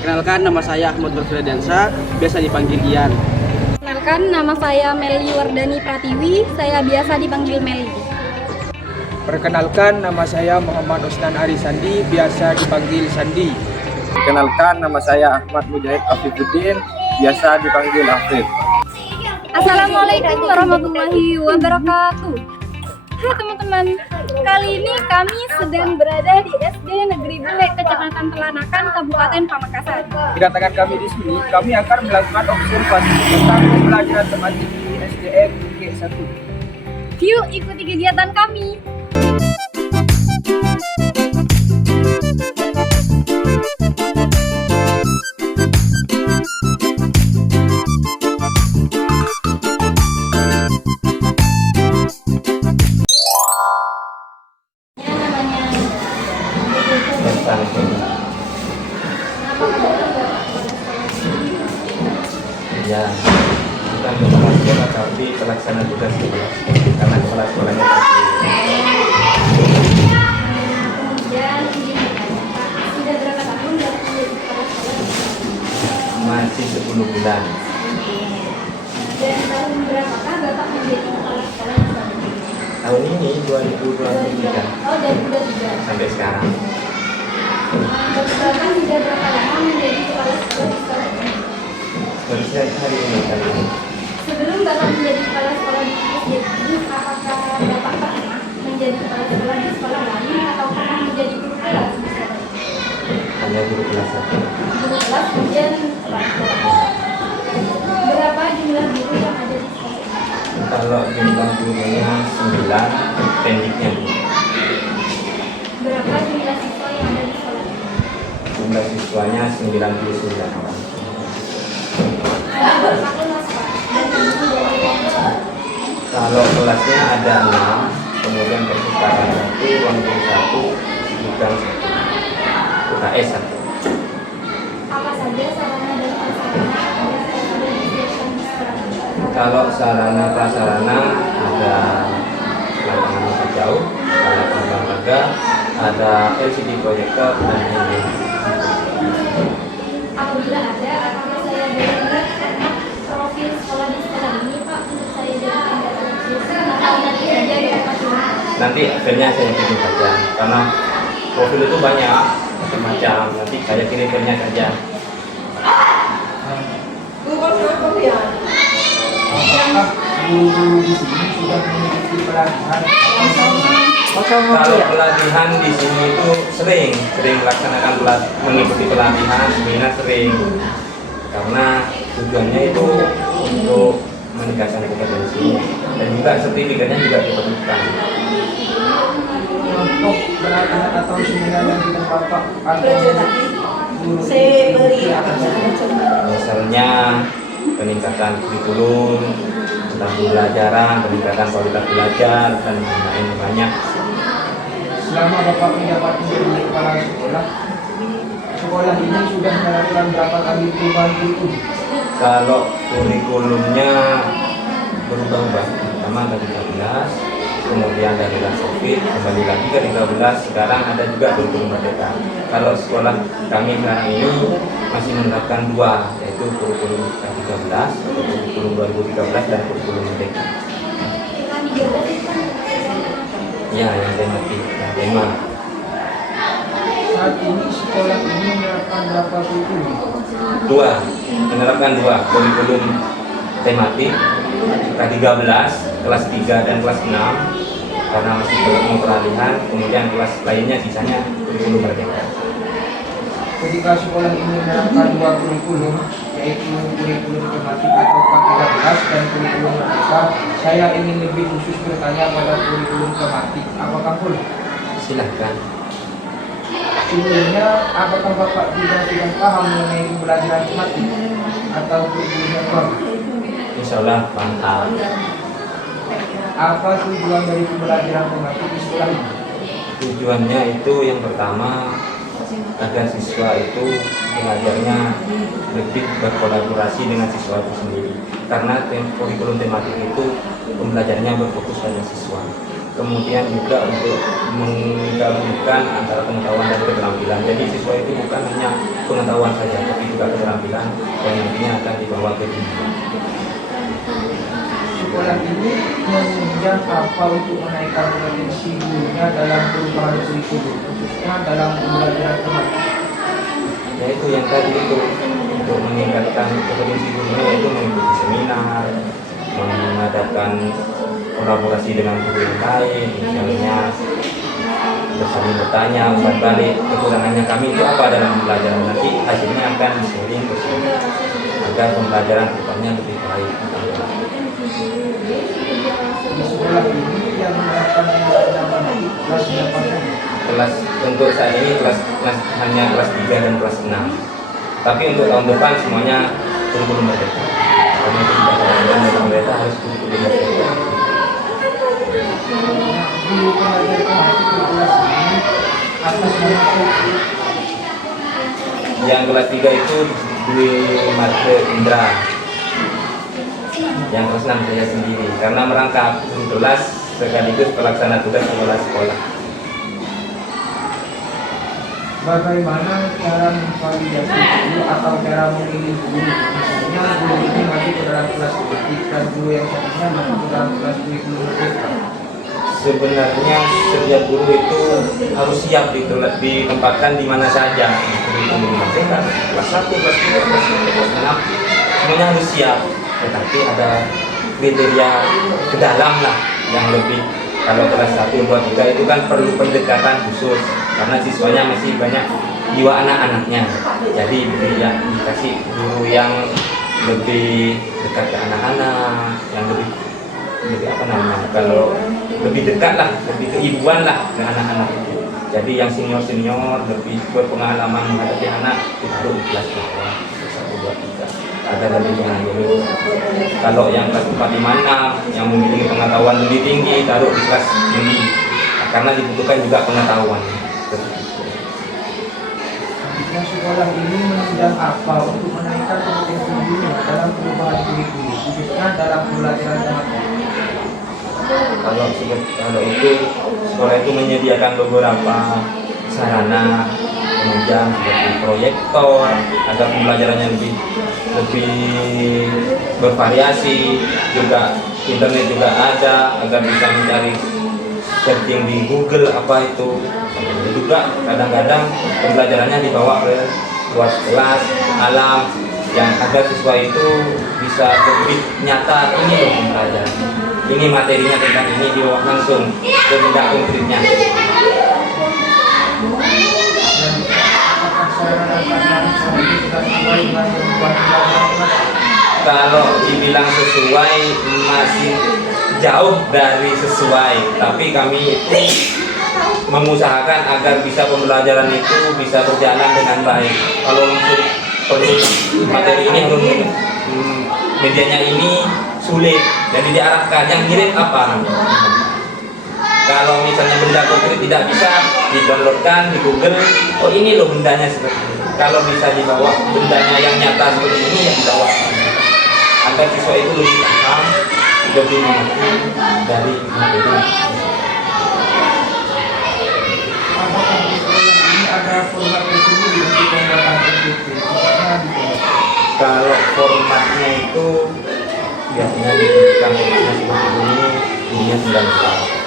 Perkenalkan, nama saya Ahmad Nurfirdiansa, biasa dipanggil Ian. Perkenalkan, nama saya Meli Wardani Pratiwi, saya biasa dipanggil Meli. Perkenalkan, nama saya Muhammad Usnan Ari Sandi, biasa dipanggil Sandi. Perkenalkan, nama saya Ahmad Mujahid Afifuddin, biasa dipanggil Afif. Assalamualaikum warahmatullahi wabarakatuh. Hai teman-teman, kali ini kami sedang berada di SD Negeri Bule, Kecamatan Telanakan, Kabupaten Pamekasan. Kedatangan kami di sini, kami akan melakukan observasi tentang pembelajaran tematik di SDN G1. Yuk ikuti kegiatan kami. Ya, bukan kepala sekolah tapi pelaksana tugas di kelas, karena kepala sekolahnya masih 10 bulan. Dan tahun berapakah Bapak menjadi kepala sekolah di sana? Tahun ini 2023 Oh, dari 23. sampai sekarang. Bapak sudah berapa lama menjadi kepala sekolah di sekolah ini? Harusnya hari ini. Sebelum Bapak menjadi kepala sekolah di SD ini, apakah Bapak pernah menjadi kepala sekolah di sekolah lain atau pernah menjadi guru kelas di sekolah? Hanya guru kelas saja. Guru kelas kemudian kepala sekolah. Berapa jumlah guru yang ada di sekolah ini? Kalau jumlah gurunya 9, pendiknya. Berapa jumlah siswa yang ada di sekolah ini? Jumlah siswanya 99 orang. Bapak kelas Pak, dan ibu dari ruang kelas. Kalau kelasnya ada 6, kemudian perpustakaan 1, ruang guru 1, gudang 1, UKS 1. Apa saja sarana dan prasarana yang sudah disediakan di sekolah ini? Kalau sarana prasarana ada lapangan lompat jauh, ada lapangan olahraga, ada LCD proyektor dan lain-lain. Apabila ada, apakah saya boleh lihat profil sekolah di sekolah ini Pak untuk saya jadikan database atau nanti saja ya Pak? Nanti filenya saya kirim saja, karena profil itu banyak macam-macam. Nanti saya kirim filenya saja. Apakah guru di sini sudah mengikuti pelatihan? Kalau pelatihan di sini itu sering melaksanakan mengikuti pelatihan, seminar sering, karena tujuannya itu untuk meningkatkan kompetensi dan juga sertifikatnya juga diperlukan. Untuk pelatihan atau seminar yang tidak Bapak atau guru Misalnya peningkatan kurikulum, tentang pembelajaran, peningkatan kualitas belajar dan lain-lain banyak. selama Bapak menjabat menjadi kepala sekolah, sekolah ini sudah melakukan berapa kali perubahan kurikulum? Kalau kurikulumnya berubah-ubah, pertama dari 13, kemudian dari COVID, kembali lagi ke 13, sekarang ada juga kurikulum merdeka. Kalau sekolah kami sekarang ini masih menerapkan 2, yaitu kurikulum 13, kurikulum 2013 dan kurikulum merdeka. Ya, yang tematik, yang tema. Saat ini sekolah ini menerapkan berapa kurikulum? 2, menerapkan 2 kurikulum tematik K13 kelas 3 dan kelas 6 karena masih belum peralihan, kemudian kelas lainnya sisanya kurikulum merdeka. Ketika sekolah ini menerapkan 2 kurikulum, yaitu kurikulum tematik atau K13 dan kurikulum merdeka, saya ingin lebih khusus bertanya pada kurikulum tematik. Apakah boleh? Silahkan. Sebelumnya, apakah Bapak sudah paham mengenai pembelajaran tematik atau kurikulum baru? Insya Allah paham. Apa tujuan dari pembelajaran tematik di sekolah ini? Tujuannya itu yang pertama agar siswa itu belajarnya lebih berkolaborasi dengan siswa itu sendiri, karena kurikulum tematik itu pembelajarannya berfokus pada siswa. kemudian juga untuk menggabungkan antara pengetahuan dan keterampilan. Jadi siswa itu bukan hanya pengetahuan saja, tapi juga keterampilan yang nantinya akan dibawa ke dunia. Sekolah ini menunjang apa untuk menaikkan kompetensi gurunya dalam perubahan kurikulum, khususnya dalam pembelajaran tematik? Yaitu yang tadi itu, untuk meningkatkan kompetensi gurunya yaitu mengikuti seminar, mengadakan kolaborasi dengan guru yang lain, misalnya bersaling bertanya, umpan balik kekurangannya kami itu apa dalam pembelajaran, nanti hasilnya akan di-sharing bersama agar pembelajaran depannya lebih baik. Di sekolah ini yang menerapkan matematik kelas berapa saja? Kelas untuk saat ini hanya kelas 3 dan kelas 6. Tapi untuk tahun depan semuanya kurikulum merdeka. Karena itu kita dan pemerintah harus kurikulum merdeka. Guru pengajar tematik di kelas ini atas nama siapa? Yang kelas 3 itu Dwi Marte Indra. Yang kelas 6 saya sendiri karena merangkap guru kelas sekaligus pelaksana tugas kepala sekolah. Bagaimana cara memvalidasi guru atau cara memilih guru? Misalnya guru ini masuk ke dalam kelas tematik dan guru yang satunya masuk ke dalam kelas kurikulum merdeka. Sebenarnya setiap guru itu harus siap ditempatkan di mana saja. Kurikulum merdeka kelas 1, kelas 2, kelas 3, kelas 6 semuanya harus siap. Tetapi ada kriteria ke dalam lah yang lebih. Kalau kelas 1, 2, 3 itu kan perlu pendekatan khusus karena siswanya masih banyak jiwa anak-anaknya. Jadi dikasih guru yang lebih dekat ke anak-anak, yang lebih apa namanya? Kalau lebih dekat lah, lebih keibuan lah ke anak-anak itu. Jadi yang senior-senior lebih berpengalaman menghadapi anak itu di kelas bawah 1, 2, 3 agar lebih mengayomi. Kalau yang kelas 4, 5, 6 yang memiliki pengetahuan lebih tinggi taruh di kelas ini karena dibutuhkan juga pengetahuan. Nah, sekolah ini menunjang apa untuk menaikkan kompetensi guru dalam perubahan kurikulum, khususnya dalam pembelajaran tematik? Kalau itu sekolah itu menyediakan beberapa sarana penunjang seperti proyektor agar pembelajarannya lebih bervariasi, juga internet juga ada agar bisa mencari searching di Google apa itu. Juga kadang-kadang pembelajarannya dibawa ke luar kelas, alam yang agar siswa itu bisa lebih nyata, ini loh pembelajaran, ini materinya tentang ini, dibawa langsung ke benda konkretnya. Kalau dibilang sesuai masih jauh dari sesuai, tapi kami itu mengusahakan agar bisa pembelajaran itu bisa berjalan dengan baik. Kalau untuk perlu materi ini medianya ini sulit, jadi diarahkan yang mirip apa. Kalau misalnya benda konkret tidak bisa di-downloadkan di Google, oh ini loh bendanya seperti ini. Kalau bisa dibawa bendanya yang nyata seperti ini yang dibawa, agar siswa itu lebih paham, lebih mengerti dari materi. Apakah di sekolah ini ada format tersendiri untuk pembuatan RPP? Kalau formatnya itu biasanya diberikan formatnya seperti ini 9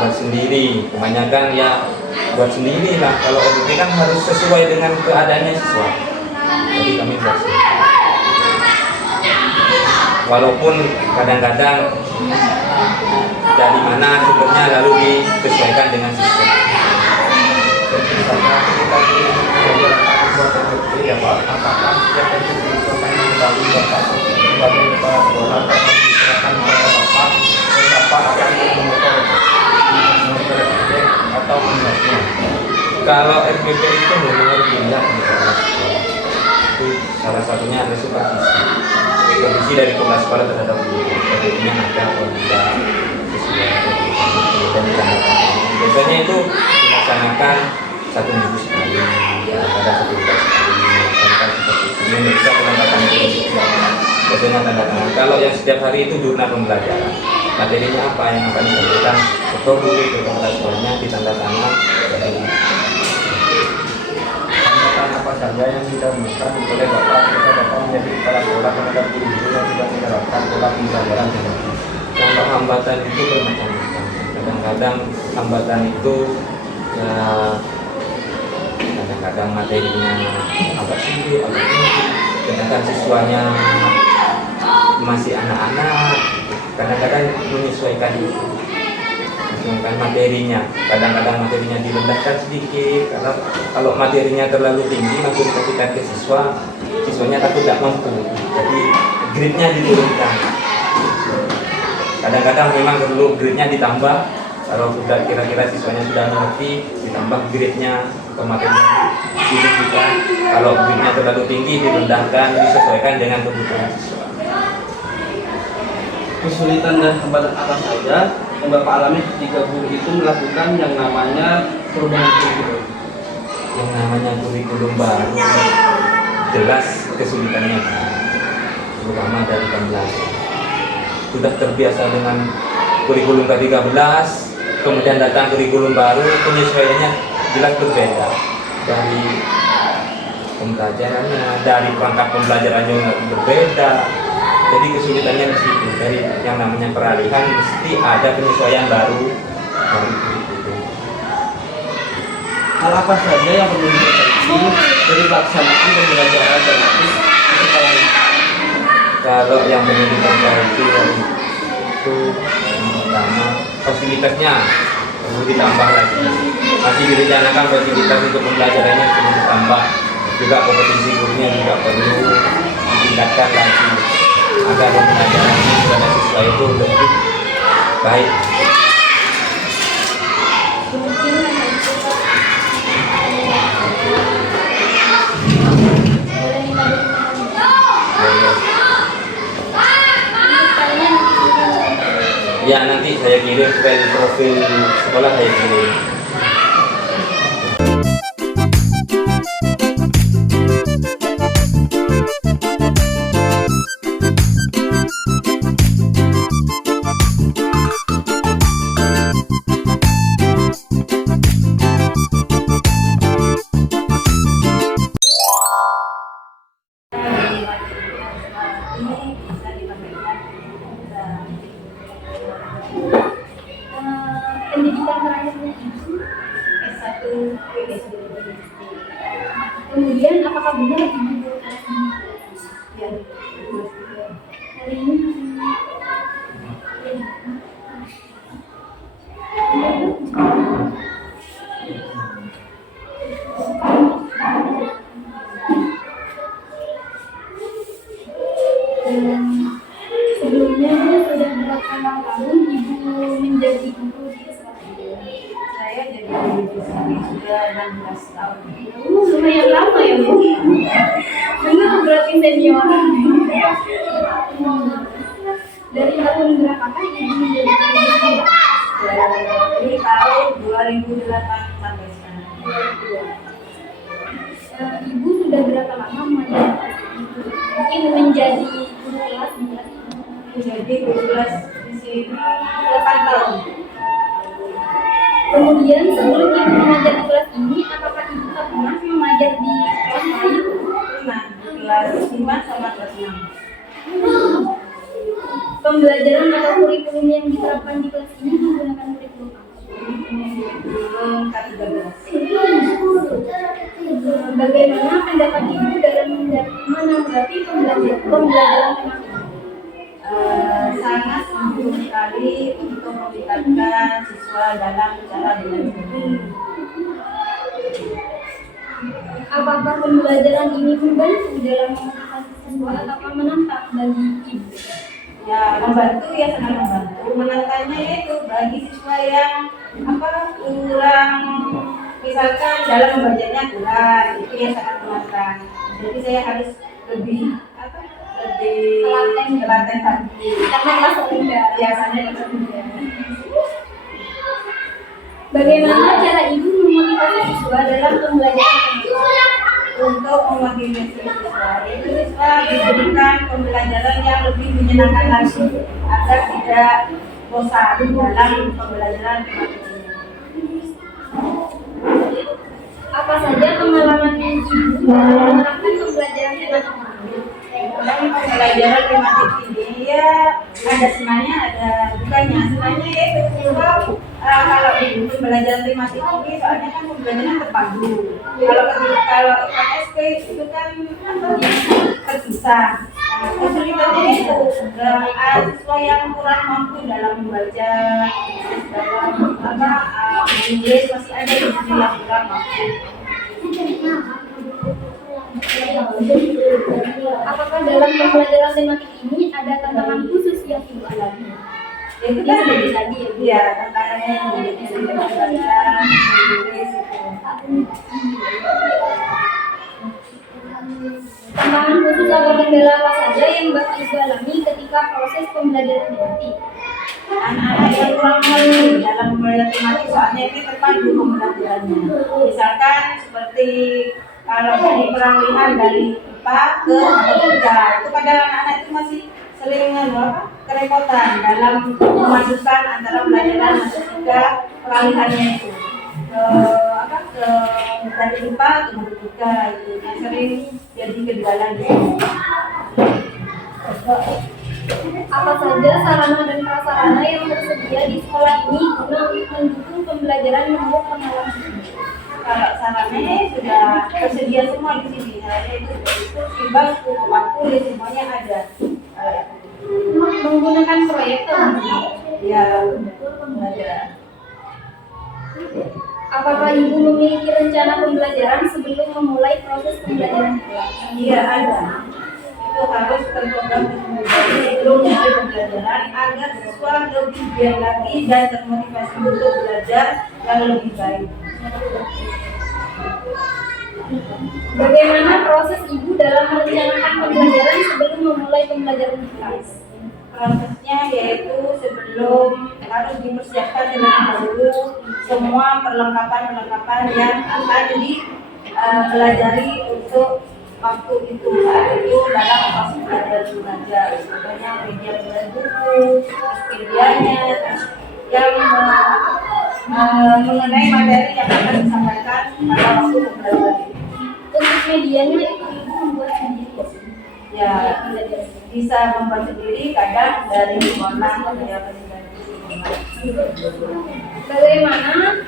buat sendiri, kebanyakan ya buat sendiri lah. Kalau RPP kan harus sesuai dengan keadaannya siswa, jadi kami buat sendiri. Walaupun kadang-kadang dari mana sumbernya lalu disesuaikan dengan siswa. Misalnya kita di pembelajaran RPP ya Pak, apakah setiap RPP itu akan diketahui Bapak sebagai kepala sekolah dan diserahkan kepada Bapak dan Bapak akan memotong RPP atau menyiapnya? Kalau RPP itu benar-benar pindah di kepala sekolah. Itu salah satunya ada supervisi dari kepala sekolah terhadap guru. RPP-nya ada atau tidak sesuai dan ditandatangani. Biasanya itu dilaksanakan 1 minggu sekali, kadang-kadang 1 bulan sekali, melaksanakan seperti itu. Memeriksa penempatan guru. Biasanya tanda tangan. Kalau yang setiap hari itu jurnal pembelajaran. materinya apa yang akan disampaikan ketua guru ke kepala sekolahnya ditanda tangan. Hambatan apa saja yang ditemukan oleh Bapak ketika Bapak menjadi kepala sekolah terhadap guru-guru yang tidak menerapkan pola pembelajaran seperti Kalau hambatan itu bermacam-macam. Kadang-kadang hambatan itu ya, kadang-kadang materinya agak sulit, agak tinggi, sedangkan siswanya masih anak-anak, kadang-kadang menyesuaikan materinya, kadang-kadang materinya direndahkan sedikit, karena kalau materinya terlalu tinggi langsung dikasihkan ke siswanya takut tidak mampu, jadi grade-nya diturunkan. Kadang-kadang memang perlu grade-nya ditambah, kalau sudah kira-kira siswanya sudah mengerti, ditambah grade-nya atau materinya diturunkan. Kalau grade-nya terlalu tinggi direndahkan, disesuaikan dengan kebutuhan siswa. Kesulitan dan hambatan apa saja yang Bapak alami ketika guru itu melakukan yang namanya perubahan kurikulum? Yang namanya kurikulum baru jelas kesulitannya, terutama dari pembelajaran. Sudah terbiasa dengan kurikulum ke-13, kemudian datang kurikulum baru, penyesuaiannya jelas berbeda dari pembelajarannya, dari perangkat pembelajarannya berbeda. Jadi kesulitannya di situ, dari yang namanya peralihan mesti ada penyesuaian baru dari kurikulum. Hal apa saja yang perlu diperbaiki dari pelaksanaan pembelajaran alternatif di sekolah ini? Kalau yang perlu diperbaiki itu yang pertama fasilitasnya perlu ditambah lagi. Masih direncanakan fasilitas untuk pembelajarannya perlu ditambah, juga kompetensi gurunya juga perlu ditingkatkan lagi agar pembelajarannya pada siswa itu lebih baik. Ya nanti saya kirim file profil sekolah, saya kirim. Pendidikan terakhirnya itu S1 PSD. Kemudian apakah benar ibu anak ini? Ya. Hari ini sebelumnya sudah berapa tahun ibu menjadi guru di sekolah ini? Saya jadi guru di sini sudah 16 tahun. Lumayan lama ya Bu. Benar berarti senior. Dari tahun berapakah ibu menjadi guru di sekolah? Dari tahun 2008 sampai sekarang. Ibu sudah berapa lama mengajar? Mungkin menjadi guru kelas di kelas ini? Jadi guru kelas di sini 8 tahun. Kemudian sebelum ibu mengajar di kelas ini, apakah ibu pernah mengajar di kelas lain? Pernah kelas 5 sama kelas 6. Pembelajaran atau kurikulum yang diterapkan di kelas ini menggunakan kurikulum apa? Belum K13. Bagaimana pendapat ibu dalam menanggapi pembelajaran tema ini? Sangat mendukung sekali untuk melibatkan siswa dalam cara belajar. Apakah pembelajaran ini membantu dalam memotivasi siswa atau menantang bagi ibu? Ya, membantu ya, sangat membantu. Menantangnya yaitu bagi siswa yang kurang, misalkan dalam membacanya kurang, itu yang sangat menantang. Jadi saya harus lebih lebih telaten lagi. Karena kelas rendah. Biasanya kelas rendah. Bagaimana cara ibu memotivasi siswa dalam pembelajaran tema ini? Untuk memotivasi siswa, itu siswa diberikan pembelajaran yang lebih menyenangkan lagi agar tidak bosan dalam pembelajaran tematik ini. Apa saja pengalaman ibu dalam menerapkan pembelajaran tematik? Dalam pembelajaran tematik ini ya ada senangnya, ada dukanya. Senangnya yaitu kalau di pembelajaran tematik ini soalnya kan pembelajaran terpadu. Kalau IPSP itu kan terpisah. Kesulitannya itu siswa yang kurang mampu dalam membaca, dalam menulis masih ada yang kurang mampu. Apakah dalam pembelajaran tematik ini ada tantangan khusus yang ibu alami? Ya itu tadi ya tantangannya bisa membaca, menulis itu. Tantangan khusus atau kendala apa saja yang bapak ibu alami ketika proses pembelajaran tematik? Anak-anak yang kurang mengerti dalam pembelajaran tematik soalnya ini terpadu pembelajarannya. Misalkan seperti kalau dari peralihan dari IPA ke matematika, itu kadang anak-anak itu masih sering kerepotan dalam memasukkan antara pelajaran matematika peralihannya itu ke dari IPA ke matematika itu yang sering jadi kendala gitu. Apa saja sarana dan prasarana yang tersedia di sekolah ini guna untuk mendukung pembelajaran menurut pengalaman ibu? Kalau sarannya sudah tersedia semua di sini, caranya itu bangku, tulis semuanya ada. Menggunakan proyektor? Ya, ada. Apakah ibu memiliki rencana pembelajaran sebelum memulai proses pembelajaran kelas? Iya ada. Itu harus terprogram sebelum mulai pembelajaran agar siswa lebih giat lagi dan termotivasi untuk belajar yang lebih baik. Bagaimana proses ibu dalam merencanakan pembelajaran sebelum memulai pembelajaran kelas? Prosesnya yaitu sebelum harus dipersiapkan terlebih dahulu semua perlengkapan yang akan dipelajari untuk waktu itu saat itu dalam proses belajar mengajar. Contohnya media belajar buku, medianya, yang mengenai materi yang akan disampaikan pada waktu pembelajaran itu. Untuk medianya itu ibu membuat sendiri. Ya, bisa membuat sendiri, kadang dari online media pendidikan. Bagaimana?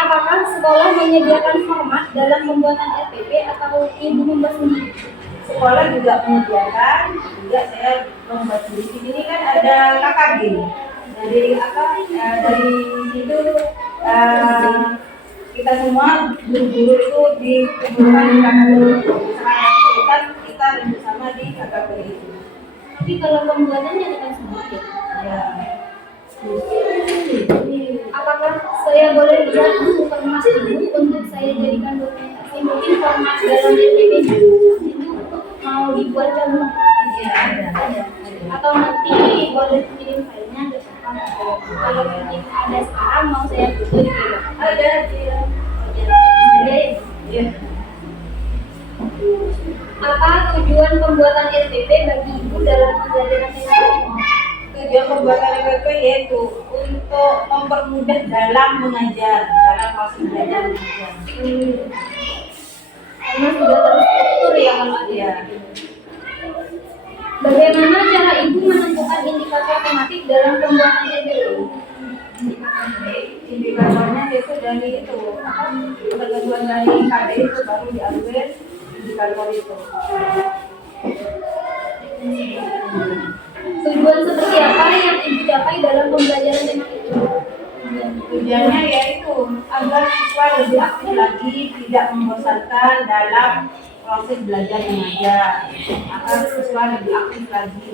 Apakah sekolah menyediakan format dalam pembuatan RPP atau ibu membuat sendiri? Sekolah juga menyediakan, juga saya membuat sendiri. Di sini kan ada KKG. Dari dari situ kita semua guru-guru itu dikumpulkan di KKG. Misalkan kita bersama di KKG itu. Tapi kalau pembuatannya dengan sendiri. Ya. Apakah saya boleh lihat buku format ibu untuk saya jadikan dokumentasi? Mungkin format dalam RPP itu mau dibuat contoh? Ya, ada. Atau nanti boleh kirim filenya ke saya. Kalau mungkin ada sekarang mau saya foto di video. Ada dia. Ya. Apa tujuan pembuatan RPP bagi ibu dalam pembelajaran tematik? Tujuan pembuatan RPP yaitu untuk mempermudah dalam mengajar, dalam proses belajar mengajar. Karena sudah terstruktur ya kalau Ya. Bagaimana cara ibu menentukan indikator tematik dalam pembuatan RPP? Indikatornya itu dari itu penentuan dari KD itu baru diambil indikator itu. Tujuan seperti apa yang ibu capai dalam pembelajaran tematik ini? Tujuannya yaitu agar siswa lebih aktif lagi, tidak membosankan dalam proses belajar mengajar, agar siswa lebih aktif lagi.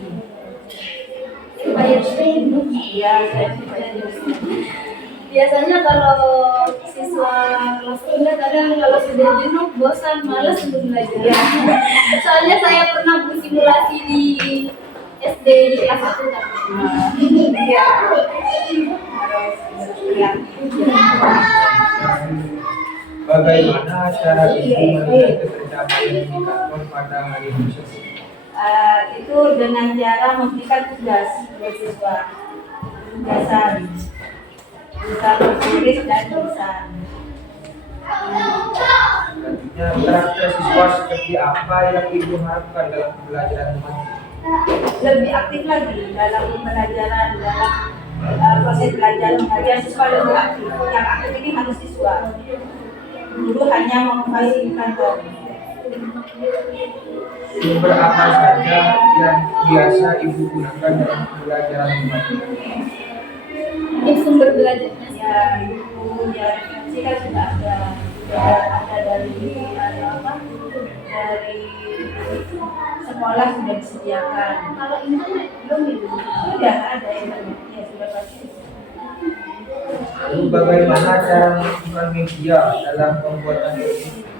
Supaya ibu. Ya, saya supaya Biasanya kalau siswa kelas 3 kadang kalau sudah jenuh, bosan, malas untuk belajar. Soalnya saya pernah bersimulasi di SD di kelas 1 kan. Iya, harus berhati-hati. Bagaimana cara ibu melihat tercapainya indikator pada hari tersebut? itu dengan cara memberikan tugas buat siswa, tugasan bisa menulis dan tulisan. Selanjutnya, karakter siswa seperti apa yang Ibu harapkan dalam pembelajaran matematika? Lebih aktif lagi dalam pembelajaran, dalam proses belajar mengajar, siswa lebih aktif. Yang aktif ini harus siswa. Guru hanya memfasilitator. Sumber apa saja yang biasa Ibu gunakan dalam pembelajaran matematika? Ini sumber belajarnya. Ya, buku ya referensi kan sudah ada dari apa? Dari sekolah sudah disediakan. Kalau internet belum itu. Sudah ada internetnya, sudah pasti. Lalu bagaimana cara menggunakan media dalam pembuatan ilmu?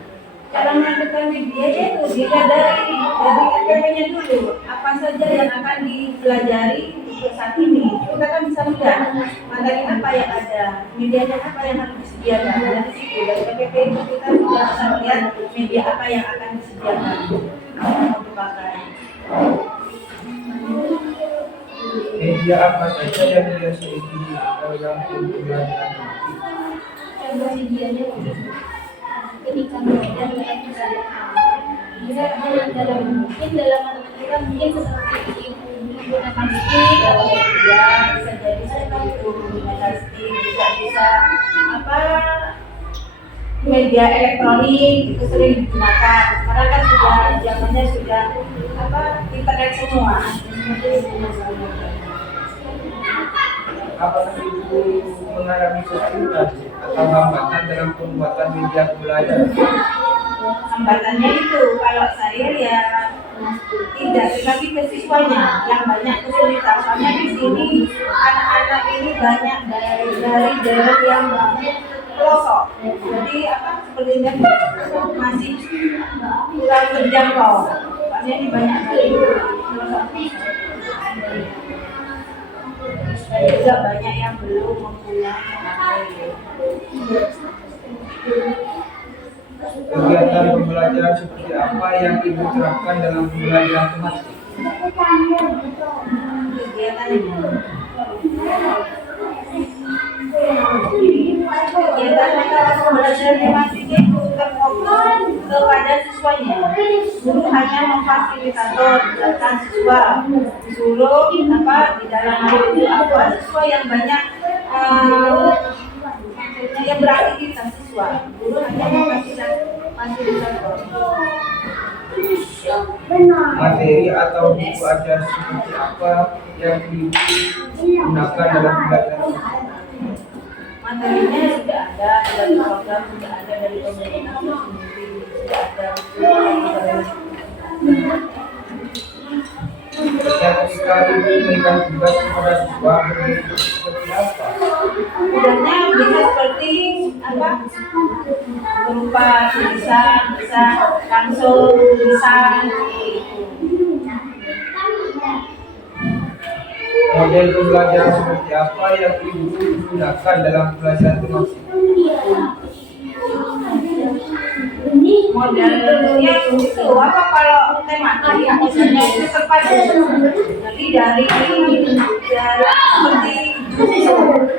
Cara menentukan media itu dilihat dari FPP-nya dulu. Apa saja yang akan dipelajari untuk saat ini. Kita kan bisa melihat materi apa yang ada, medianya apa yang harus disediakan. Dari situ, dari FPP itu kita juga bisa melihat media apa yang akan disediakan, apa yang mau dipakai. Media apa saja yang biasa Ibu gunakan dalam pembelajaran matematika? Contoh medianya ketika belajar dalam mungkin dalam matematika mungkin seperti menggunakan stick atau Ya, bisa jadi seperti itu, menggunakan stick, bisa apa media elektronik itu sering digunakan. Karena kan sudah zamannya sudah apa internet semua. Apakah Ibu mengalami kesulitan atau hambatan dalam pembuatan media pembelajaran? Hambatannya itu kalau saya ya tidak, tetapi ke siswanya yang banyak kesulitan. Soalnya di sini anak-anak ini banyak dari daerah yang pelosok. Jadi apa seperti ini masih kurang terjangkau. Soalnya ini banyak dari pelosok. Dan juga banyak yang belum mempunyai materi. Kegiatan pembelajaran seperti apa yang Ibu terapkan dalam pembelajaran matematika? Kegiatan dalam pembelajaran matematika itu terfokus kepada siswanya. Guru hanya memfasilitator menjelaskan siswa, disuruh apa di dalam itu apa siswa yang banyak yang beraktivitas siswa. Guru hanya memfasilitator. Materi atau buku ajar seperti apa yang Ibu gunakan dalam pembelajaran matematika? Materinya sudah ada dari program, sudah ada dari pemerintah sendiri, sudah ada. Ketika Ibu memberikan tugas kepada siswa berbentuk seperti apa? Tudahnya bisa seperti apa? Berupa tulisan, bisa langsung tulisan. Model pembelajaran seperti apa yang Ibu gunakan dalam pembelajaran matematika? Model tentunya itu apa kalau tematik misalnya itu terpadu. Jadi dari seperti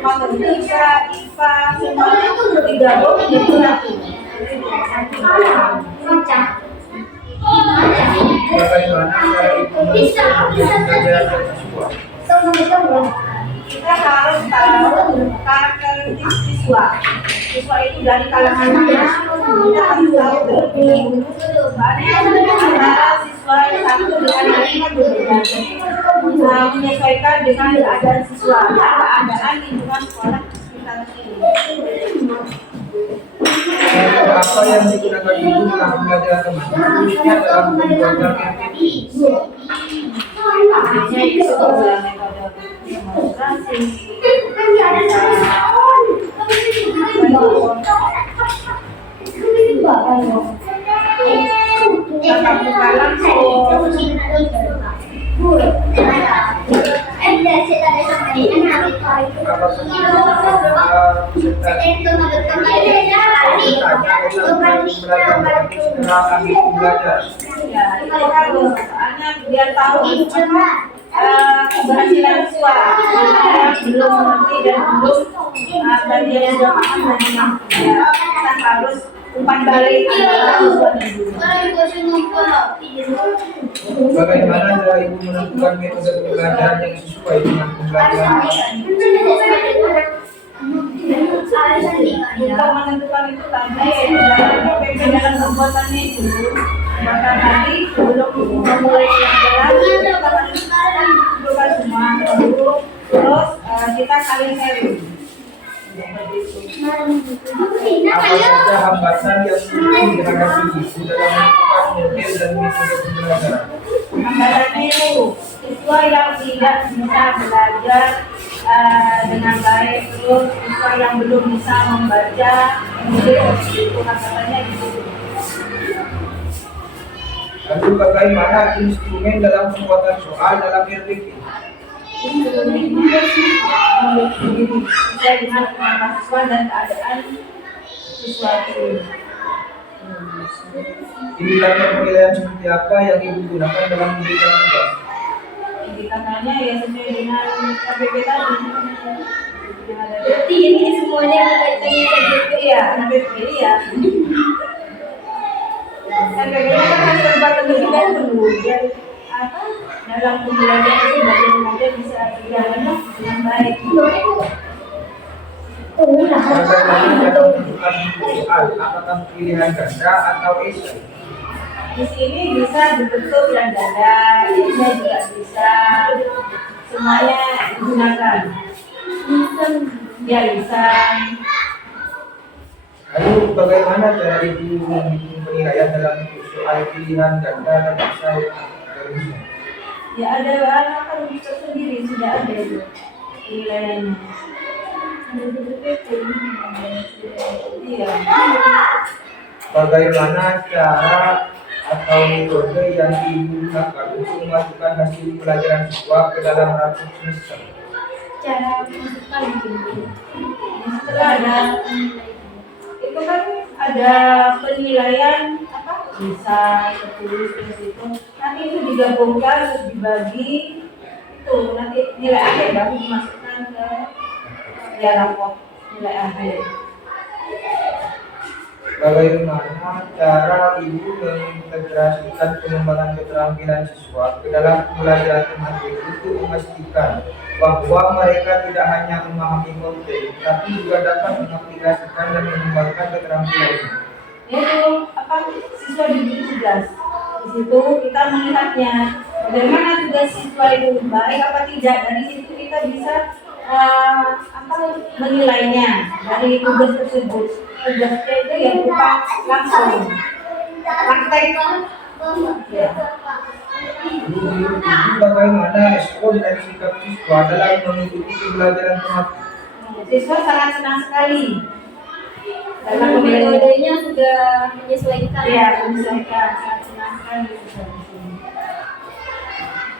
matematika, IPA, semuanya digabung menjadi satu. Bagaimana cara Ibu melakukan pembelajaran siswa? Kita harus tahu karakteristik siswa. Siswa itu dari kalangan mana? Kita harus tahu dulu. Antara siswa yang satu dengan yang lain kan berbeda. Jadi menyesuaikan dengan keadaan siswa, keadaan lingkungan sekolah sekitar sini. Apa yang digunakan Ibu dalam pembelajaran matematika khususnya dalam pembuatan RPP? Biasanya itu metode demonstrasi. Tatap langsung. Apa ditanya tentang pembelajaran praktik setelah akhir pembelajaran. Ya, itu harus. Soalnya biar tahu keberhasilan siswa yang belum mengerti dan belum dan dia sudah paham dan memang ya, kita harus umpan balik adalah siswa dulu. Bagaimana cara ibu menentukan metode pembelajaran yang sesuai dengan pembelajaran? Untuk menentukan itu tadi dalam PPP dalam pembuatannya itu maka tadi sebelum memulai pelajaran kita harus kumpulkan semua dulu terus kita saling sharing. Apa saja hambatan yang mungkin dihadapi ibu dalam menentukan model dan metode pembelajaran? Hambatannya itu siswa yang tidak bisa belajar dengan baik, terus siswa yang belum bisa membaca, kemudian itu hambatannya itu. Lalu bagaimana instrumen dalam pembuatan soal dalam RPP? Bisa dengan pengalaman siswa dan keadaan siswa itu. Indikator penilaian seperti apa yang ibu gunakan dalam memberikan tugas? Indikatornya ya sesuai dengan KPP tadi. Berarti ini semuanya kaitannya KPP ya, KPP ya. KPP kan harus terbatas dulu biar apa dalam pembelajaran itu belajar bisa berjalan dengan baik. Bagaimana dalam menentukan soal, apakah pilihan ganda atau esai? Di sini bisa berbentuk yang ganda, ini juga bisa, semuanya digunakan. Ya bisa. Lalu bagaimana cara ibu membuat penilaian dalam bentuk soal pilihan ganda dan esai? Ya ada akan tersendiri sudah ada itu penilaiannya. Iya. Bagaimana cara atau metode yang digunakan untuk memasukkan hasil pelajaran siswa ke dalam rapor semester? cara memasukkan gitu. Setelah ada itu kan ada penilaian apa bisa tertulis itu nanti itu digabungkan terus dibagi itu nanti nilai akhir baru dimasukkan ke ya rapor nilai akhir. Bagaimana cara ibu mengintegrasikan pengembangan keterampilan siswa ke dalam pembelajaran tematik untuk memastikan bahwa mereka tidak hanya memahami konten, tapi juga dapat mengaplikasikan dan mengembangkan keterampilannya? Itu apa siswa diberi tugas di situ kita melihatnya bagaimana tugas siswa itu baik apa tidak dari situ kita bisa apa menilainya dari tugas tersebut. Tugasnya itu yang kita langsung praktek ya. Ibu bagaimana respon dan sikap siswa dalam mengikuti pembelajaran tematik? Siswa sangat senang sekali dalam Metodenya sudah menyesuaikan. ya menyesuaikan sangat senang sekali siswa di sini.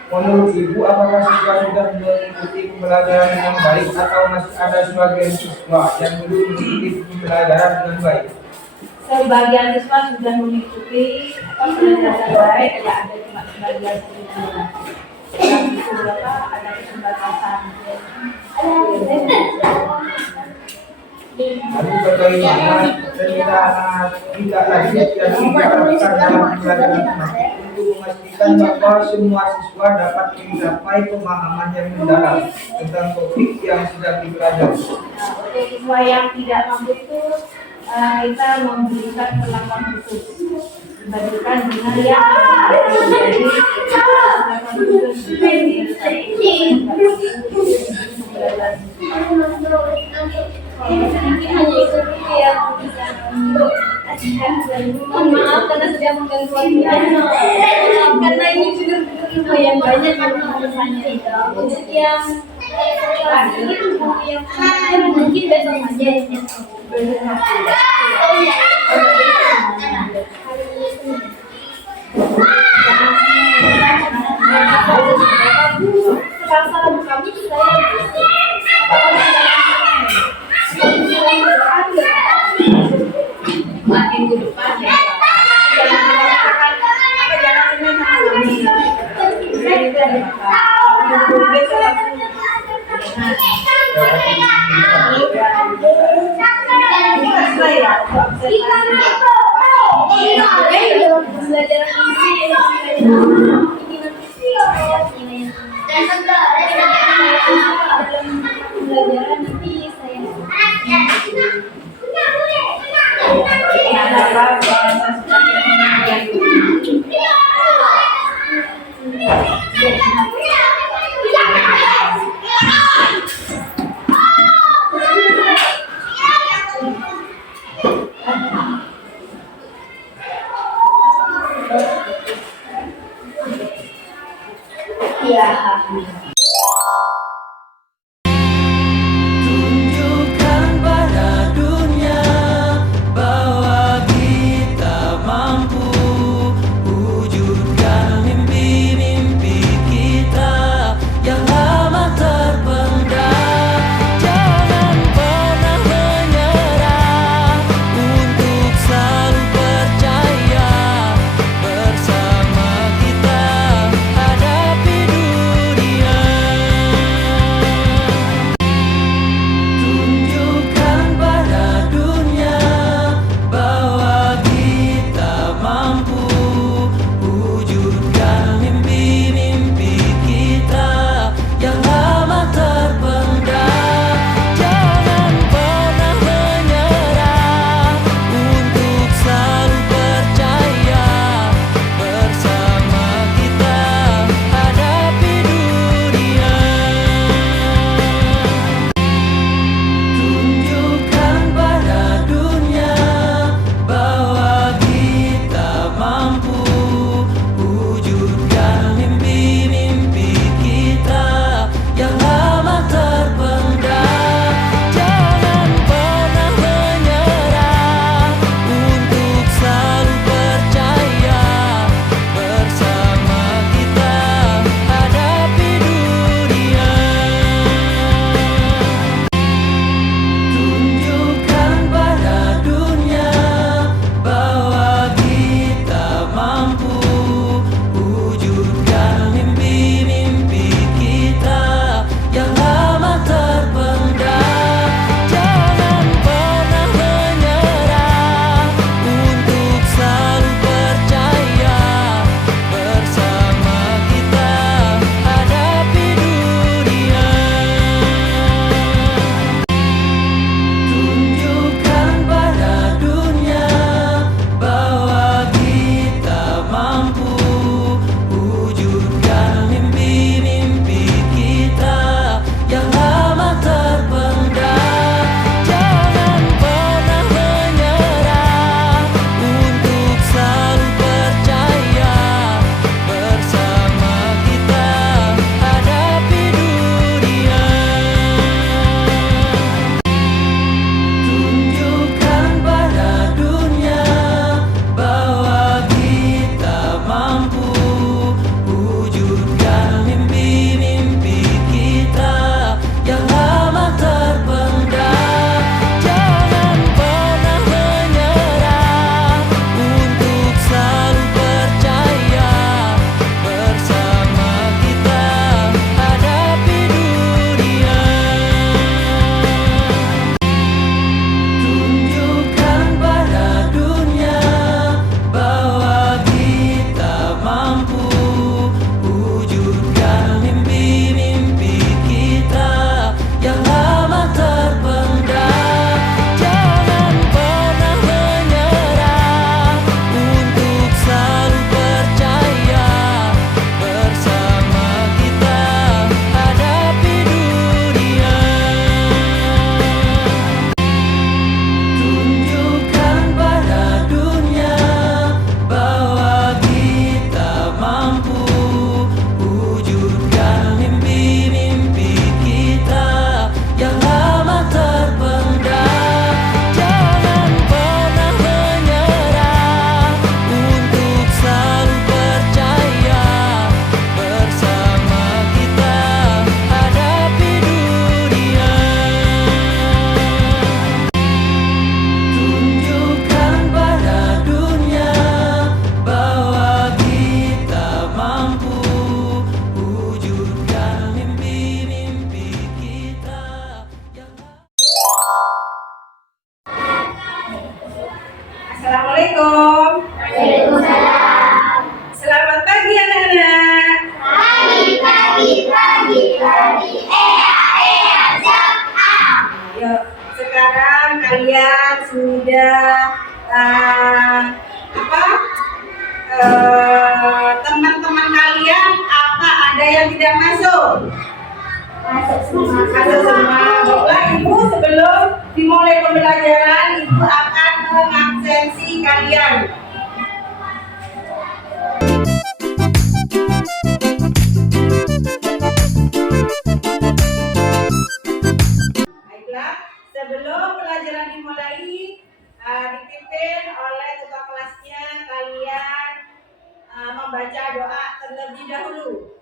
Menurut ibu, apakah siswa sudah mengikuti pembelajaran dengan baik atau masih ada sebagian siswa yang belum mengikuti pembelajaran dengan baik? Sebagian siswa sudah mengikuti pembelajaran baik, ya ada cuma sebagian siswa yang itu berapa ada keterbatasan. Lalu bagaimana tidak lagi yang diharapkan dalam pembelajaran tematik untuk memastikan bahwa semua siswa dapat mencapai pemahaman yang mendalam tentang topik yang sedang dipelajari? Nah, untuk siswa yang tidak mampu itu kita memberikan perlakuan khusus dibandingkan dengan yang jadi perlakuan khusus Mungkin hanya itu dulu yang bisa mohon maaf karena sudah mengganggu waktu karena ini benar-benar lumayan banyak pesannya untuk yang mungkin besok saja salah kami saya minggu depan ya. Jangan mengatakan apa jangan senang sama kami. Saya itu ada apa? Besok aku bisa ya Belajar pelajaran nanti saya Tunjukkan pada dunia bahwa kita mampu wujudkan mimpi-mimpi kita yang lama terpendam. Jangan pernah menyerah untuk selalu percaya bersama kita hadapi dunia. Assalamualaikum. Waalaikumsalam. Selamat pagi anak-anak. Yuk, sekarang kalian sudah teman-teman kalian apa ada yang tidak masuk? Masuk semua. Baiklah Ibu, sebelum dimulai pembelajaran, Ibu akan mengabsensi kalian. Baiklah, sebelum pelajaran dimulai, dipimpin oleh ketua kelasnya, kalian membaca doa terlebih dahulu.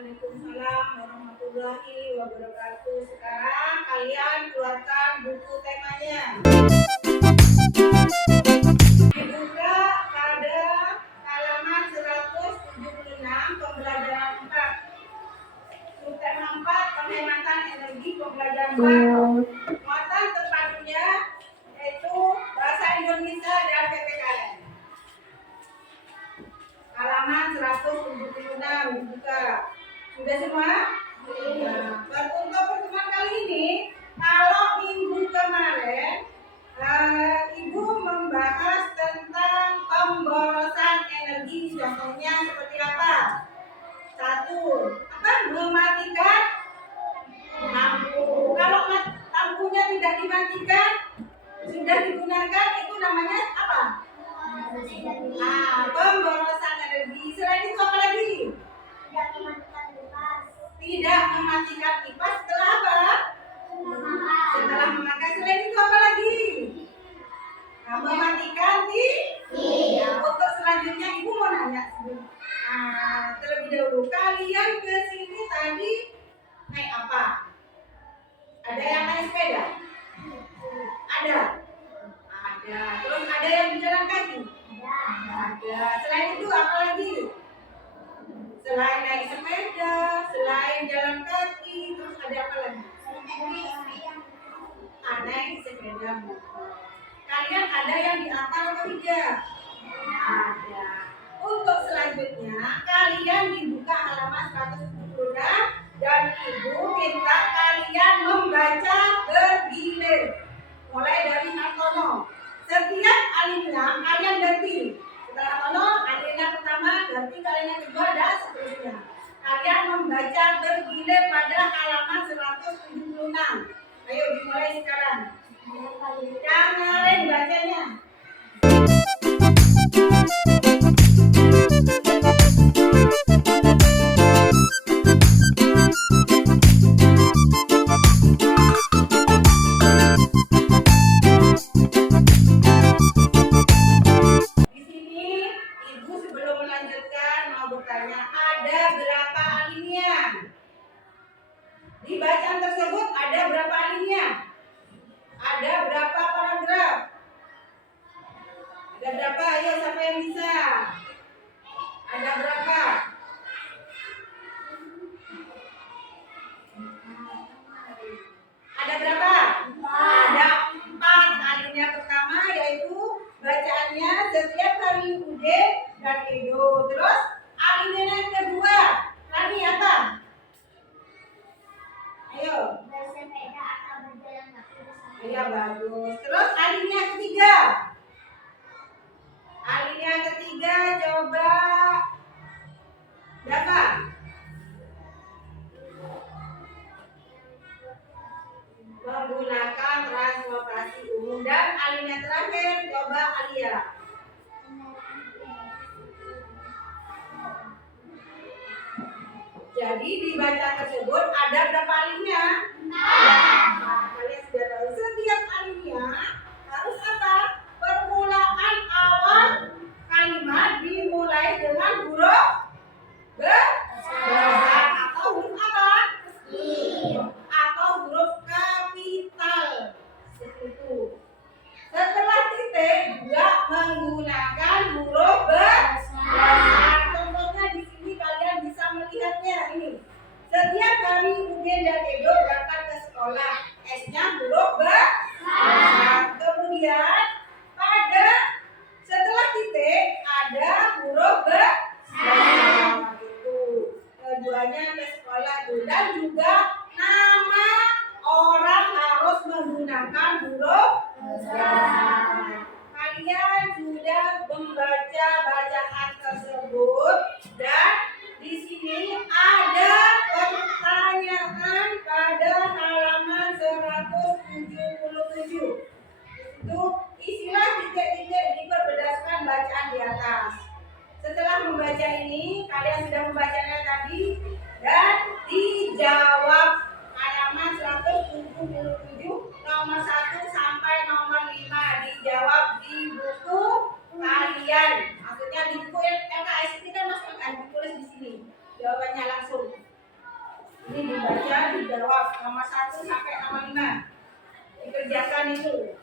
Waalaikumsalam warahmatullahi wabarakatuh. Sekarang kalian keluarkan buku temanya. Dibuka pada halaman 176 pembelajaran 4. Tema 4 penghematan energi pembelajaran 4. Muatan terpadunya yaitu bahasa Indonesia dan PPKN. Halaman 176 dibuka. Sudah semua? Nah, untuk pertemuan kali ini, kalau minggu kemarin Ibu membahas tentang pemborosan energi, contohnya seperti apa? 1. Mematikan lampu. Kalau lampunya tidak dimatikan, sudah digunakan, itu namanya apa? Pemborosan energi. Selain itu apa lagi? Tidak mematikan kipas setelah apa? Setelah memakai. Selain itu apa lagi? Mematikan TV. Untuk selanjutnya Ibu mau nanya. Terlebih dahulu, kalian ke sini tadi naik apa? Ada yang naik sepeda? Ada. Terus ada yang berjalan kaki? Ada. Selain itu apa lagi? Selain naik sepeda, selain jalan kaki, terus ada apa lagi? Naik sepeda motor. Kalian ada yang diantar atau tidak? Ada. Untuk selanjutnya, kalian dibuka halaman 176 dan Ibu minta kalian membaca bergilir. Mulai dari Hartono. Setiap alinea kalian ganti. Setelah Hartono, alinea pertama ganti, alinea kedua, dan seterusnya. Kalian membaca bergilir pada halaman 176. Ayo dimulai sekarang. Jangan bacanya. Di Iya bagus. Terus alinea ketiga. Alinea ketiga coba Dava. Menggunakan transportasi umum. Dan alinea terakhir coba Alia. Jadi di bacaan tersebut ada berapa alinea? Nah, kalian sudah tahu setiap alinea harus apa? Permulaan awal kalimat dimulai dengan huruf besar atau huruf apa? Atau huruf kapital. Seperti itu. Setelah titik juga menggunakan huruf besar. Contohnya di sini kalian bisa melihatnya ini. Setiap kali Udin dan Edo berangkat ke sekolah, S-nya huruf besar. Kemudian pada setelah titik ada huruf besar. Itu keduanya ke sekolah itu. Dan juga nama orang harus menggunakan huruf besar. Kalian sudah membaca bacaan tersebut dan di sini ada pertanyaan pada halaman 177. Itu isilah titik-titik berdasarkan bacaan di atas. Setelah membaca ini, kalian sudah membacanya tadi dan dijawab halaman 177 nomor 1 sampai nomor 5 dijawab di buku kalian. Maksudnya di buku LKS ini kan masuk kan ditulis di sini. Jawabannya langsung. Ini dibaca, dijawab nomor 1 sampai nomor 5. Dikerjakan itu.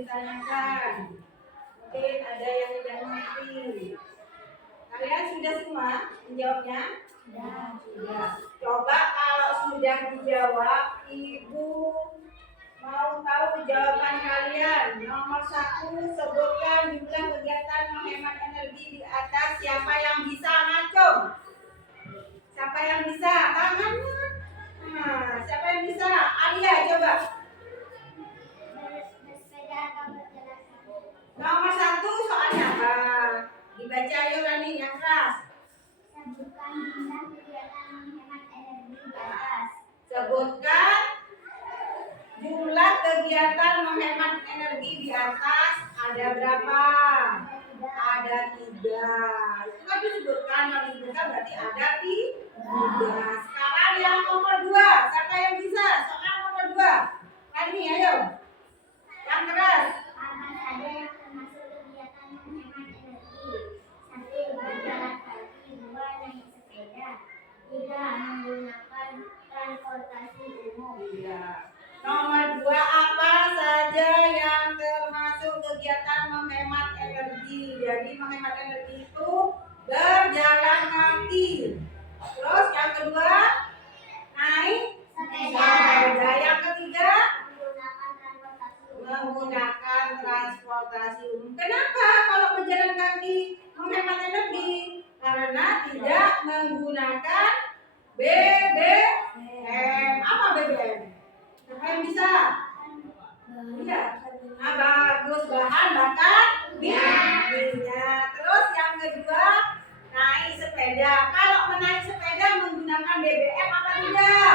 ditanyakan. Mungkin ada yang tidak mengerti. Kalian sudah semua menjawabnya? Sudah. Coba kalau sudah dijawab, Ibu mau tahu jawaban kalian. Nomor 1, sebutkan jumlah kegiatan menghemat energi di atas. Siapa yang bisa ngacung? Siapa yang bisa? Tangannya. Nah, siapa yang bisa? Alia, coba. Nomor 1 soalnya apa? Dibaca yuk Rani yang keras. Sebutkan jumlah kegiatan menghemat energi di atas. Sebutkan jumlah kegiatan menghemat energi di atas. Ada berapa? Ada 3. Itu kan disebutkan, kalau disebutkan berarti ada 3. Sekarang yang nomor 2. Siapa yang bisa? Soal nomor 2. Rani, ayo. Yang keras. Ada yang termasuk kegiatan menghemat energi. 1. Berjalan kaki. 2. Naik sepeda. 3. Menggunakan transportasi umum. Iya. Nomor 2, apa saja yang termasuk kegiatan menghemat energi? Jadi menghemat energi itu berjalan kaki. Terus yang kedua, naik sepeda. Yang ketiga, menggunakan transportasi umum. Kenapa kalau berjalan kaki menghemat energi? tidak menggunakan BBM. Apa BBM? Siapa yang bisa? Iya. Nah, bagus, bahan bakar minyak. Terus yang kedua, naik sepeda. Kalau menaik sepeda menggunakan BBM apa tidak?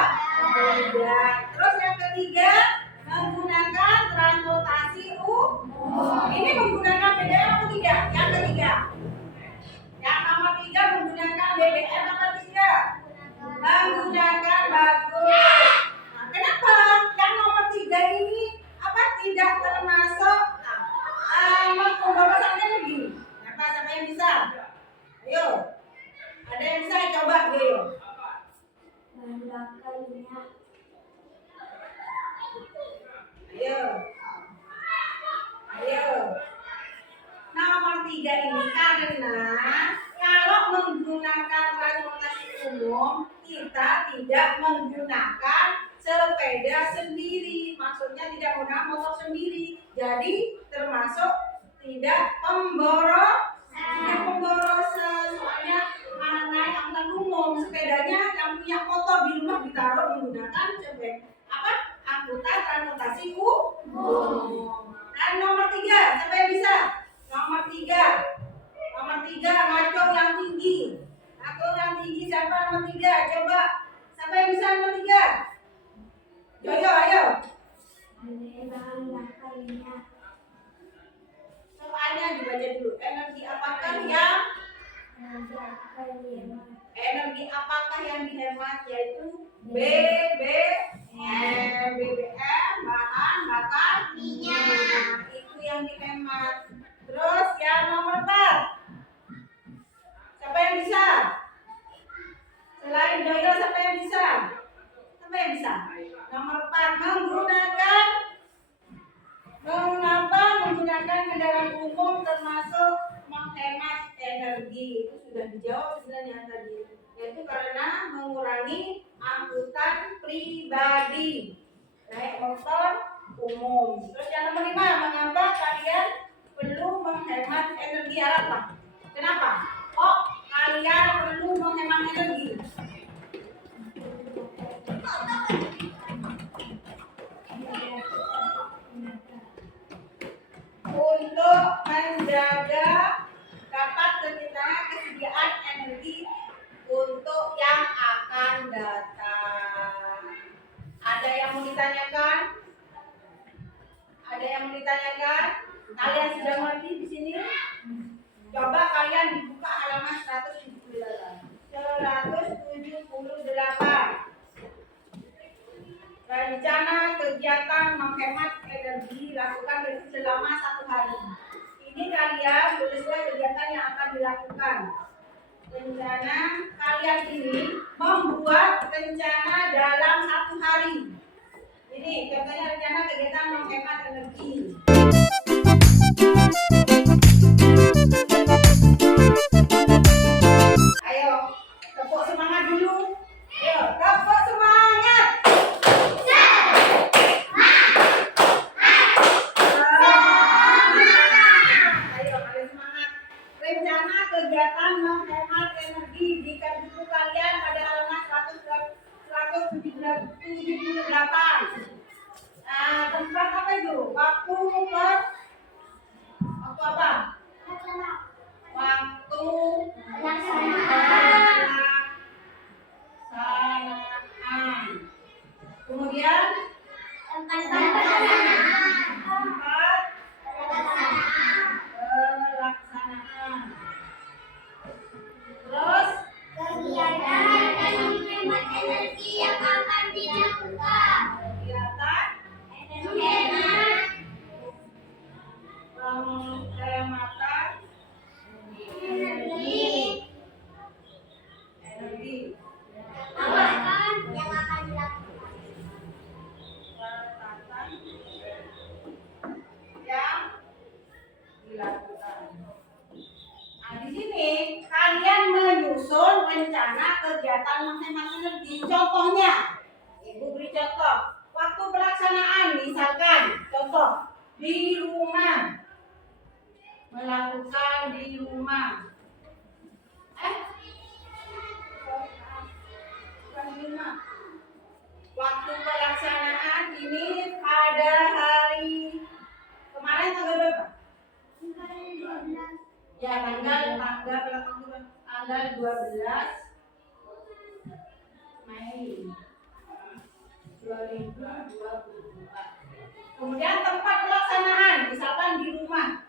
Tidak. Terus yang ketiga, menggunakan transportasi umum. Ini menggunakan BBM apa tidak? Yang ketiga. Yang nomor 3 menggunakan BBM apa tidak? Menggunakan, bagus. Nah, kenapa yang nomor 3 ini apa tidak termasuk pemborosan energi? Siapa yang bisa? Ayo. Ada yang bisa coba, ayo. Ayo. Nomor 3 ini karena kalau menggunakan transportasi umum kita tidak menggunakan sepeda sendiri, maksudnya tidak menggunakan motor sendiri, jadi termasuk tidak pemborosan. Soalnya naik angkutan umum, sepedanya yang punya motor di rumah ditaruh menggunakan angkutan transportasi umum. Dan nomor 3, siapa yang bisa? Nomor 3 ngaco yang tinggi. Ngaco yang tinggi siapa nomor 3? Coba. Siapa yang bisa nomor 3? Yoyo, ayo. Soalnya dibaca dulu. Energi apakah yang dihemat? Yaitu BBM, bahan bakar minyak. Itu yang dihemat. Terus yang nomor 4. Siapa yang bisa? Selain Joyo, siapa yang bisa? Nomor 4, menggunakan kendaraan umum termasuk menghemat energi. Itu sudah dijawab sebenarnya tadi. Yaitu karena mengurangi angkutan pribadi, naik motor umum. Terus yang nomor 5, mengapa kalian perlu menghemat energi? Apa? Kenapa? Oh, kalian perlu menghemat energi. Untuk menjaga dapat terciptanya kesediaan energi untuk yang akan datang. Ada yang mau ditanyakan? Kalian sudah mengerti di sini? Coba kalian dibuka halaman 178. Rencana kegiatan menghemat energi dilakukan selama 1 hari. Ini kalian tulislah kegiatan yang akan dilakukan. Rencana kalian ini membuat rencana dalam 1 hari. Ini contohnya rencana kegiatan menghemat energi. Ayo, tepuk semangat dulu. Ayo, tepuk semangat. Ayo, kalian semangat. Rencana kegiatan menghemat energi di buku kalian pada halaman 178. Tempat apa itu? Waktu apa? Waktu pelaksanaan. Kemudian tempat pelaksanaan. Terus kegiatan menghemat energi yang akan dilakukan. Kegiatan menghemat penghematan energi. Apa yang akan dilakukan? Yang dilakukan. Nah, di sini kalian menyusun rencana kegiatan menghemat energi. Contohnya, Ibu beri contoh. Waktu pelaksanaan, misalkan contoh di rumah, melakukan di rumah. Ya, tanggal 12 Mei 2024. Kemudian tempat pelaksanaan, misalkan di rumah.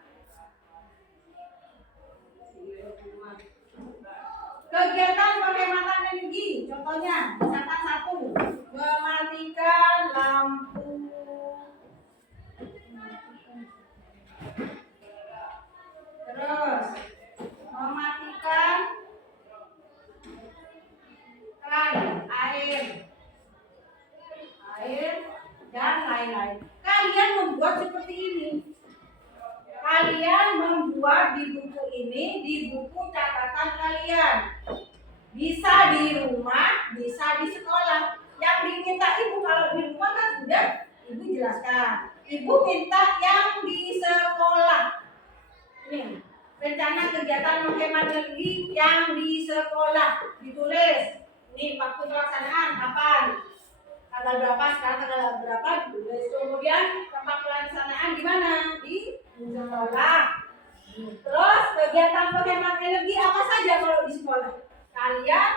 Kegiatan penghematan energi, contohnya, misalkan 1, mematikan lampu. Terus, mematikan keran air, dan lain-lain. Kalian membuat seperti ini. Kalian membuat di buku ini, di buku catatan kalian. Bisa di rumah, bisa di sekolah. Yang diminta ibu kalau di rumah kan sudah ibu jelaskan. Ibu minta yang di sekolah. Nih, rencana kegiatan menghemat energi yang di sekolah ditulis. Nih, waktu pelaksanaan kapan? Tanggal berapa, sekarang tanggal berapa ditulis. Kemudian tempat pelaksanaan di mana? Di sekolah. Terus kegiatan penghemat energi apa saja kalau di sekolah? Kalian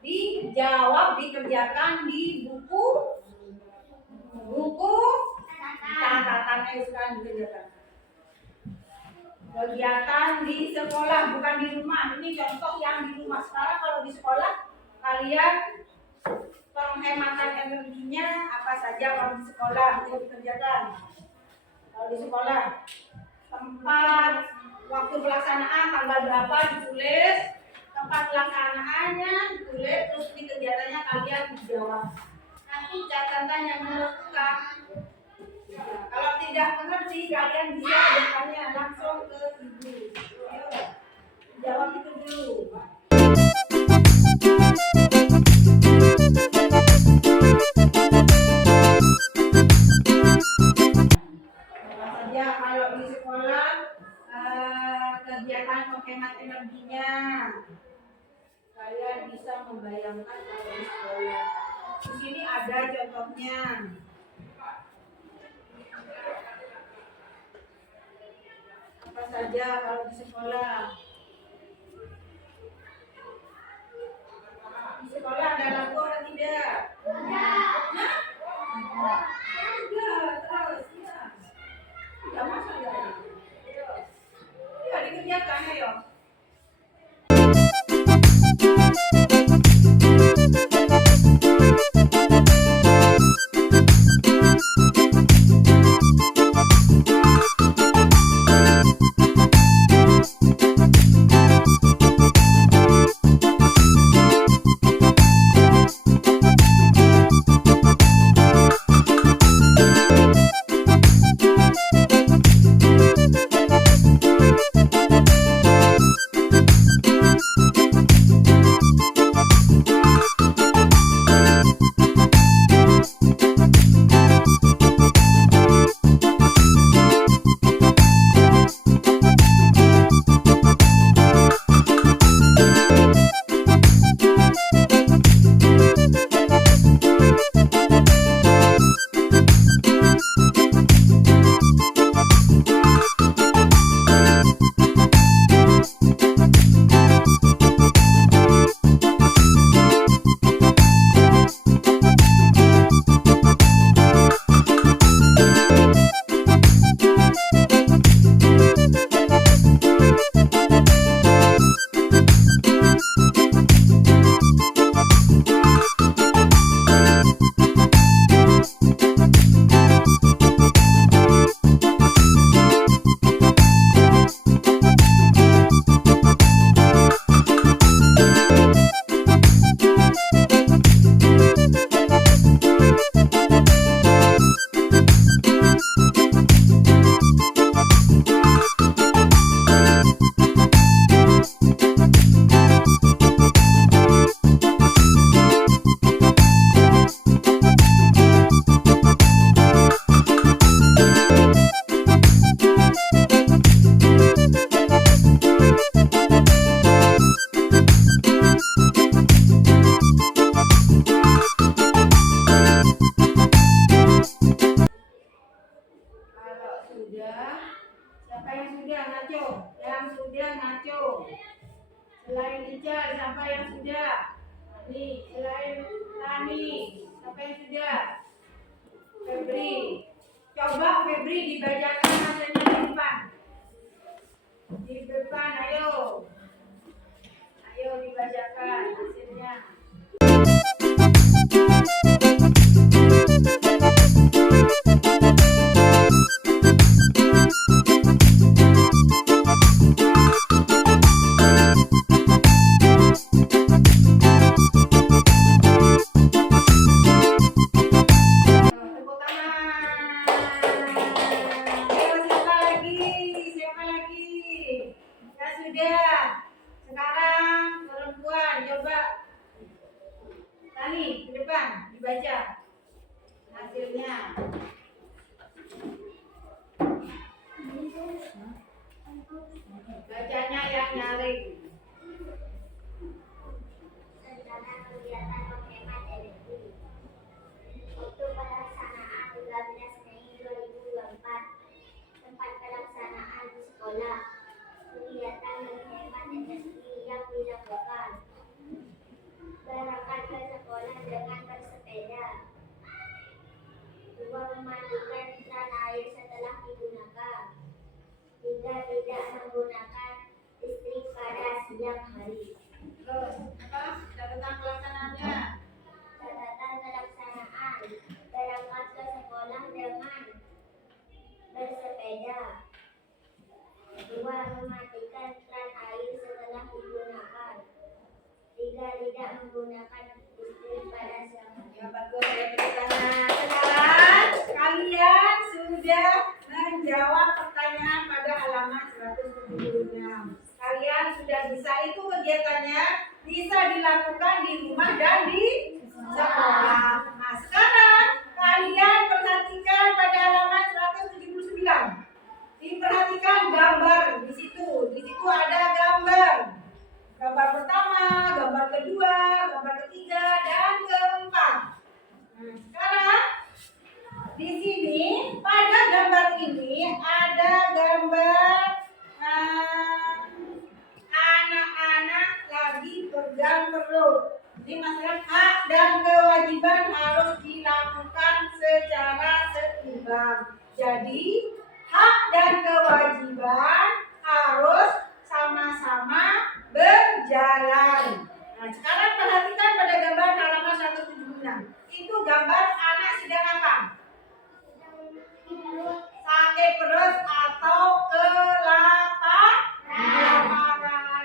dijawab, dikerjakan di buku catatan sekarang dikerjakan. Kegiatan di sekolah, bukan di rumah. Ini contoh yang di rumah. Sekarang kalau di sekolah, kalian penghematan energinya apa saja kalau di sekolah itu dikerjakan. Kalau di sekolah, tempat, waktu pelaksanaan tanggal berapa ditulis, tempat pelaksanaannya ditulis, terus di kegiatannya kalian dijawab. Nanti catatan yang menentukan. Kalau tidak mengerti, kalian bisa bertanya langsung ke ibu. Ayo, jawab itu dulu. Saja kalau di sekolah kegiatan menghemat energinya, kalian bisa membayangkan kalau di sekolah. Di sini ada contohnya. Apa saja kalau di sekolah? Di sekolah ada lampu atau tidak? Ada. Hah? Ada. Terus ya. Tidak masa ya. Ya dikerjakan ayo. sudah ngaco. Yang sudah ngaco. Selain Ica, siapa yang sudah? Tani. Selain Tani, siapa yang sudah? Febri. Coba Febri dibacakan hasilnya di depan. Di depan, ayo. Ayo dibacakan hasilnya. Tepuk tangan. Ayo siapa lagi? Siapa lagi? Ya sudah. Sekarang perempuan coba. Tani ke depan dibaca hasilnya. Bacanya yang nyaring. Rencana kegiatan menghemat energi. Waktu pelaksanaan 13 Mei 2024. Tempat pelaksanaan di sekolah. Kegiatan menghemat energi yang dilakukan. Berangkat ke sekolah dengan bersepeda. 2. Mematikan keran air setelah digunakan. 3. Tidak menggunakan listrik pada siang hari. Terus apa? Catatan pelaksanaannya. Catatan pelaksanaan. Berangkat ke sekolah dengan bersepeda. 2. Mematikan keran air setelah digunakan. 3. Tidak menggunakan listrik pada siang hari. Ya bagus, saya tepuk tangan. Sekarang kalian sudah menjawab pertanyaan pada halaman 176. Kalian sudah bisa, itu kegiatannya bisa dilakukan di rumah dan di sekolah. Nah sekarang kalian perhatikan pada halaman 179. Diperhatikan gambar di situ. Di situ ada gambar. Gambar pertama, gambar kedua, gambar ketiga, dan keempat. Nah, sekarang di sini pada gambar ini ada gambar anak-anak lagi pegang perut. Jadi masalah hak dan kewajiban harus dilakukan secara seimbang. Jadi hak dan kewajiban harus sama-sama berjalan. Nah, sekarang perhatikan pada gambar halaman 176. Itu gambar anak sedang apa? Sakit perut atau kelaparan.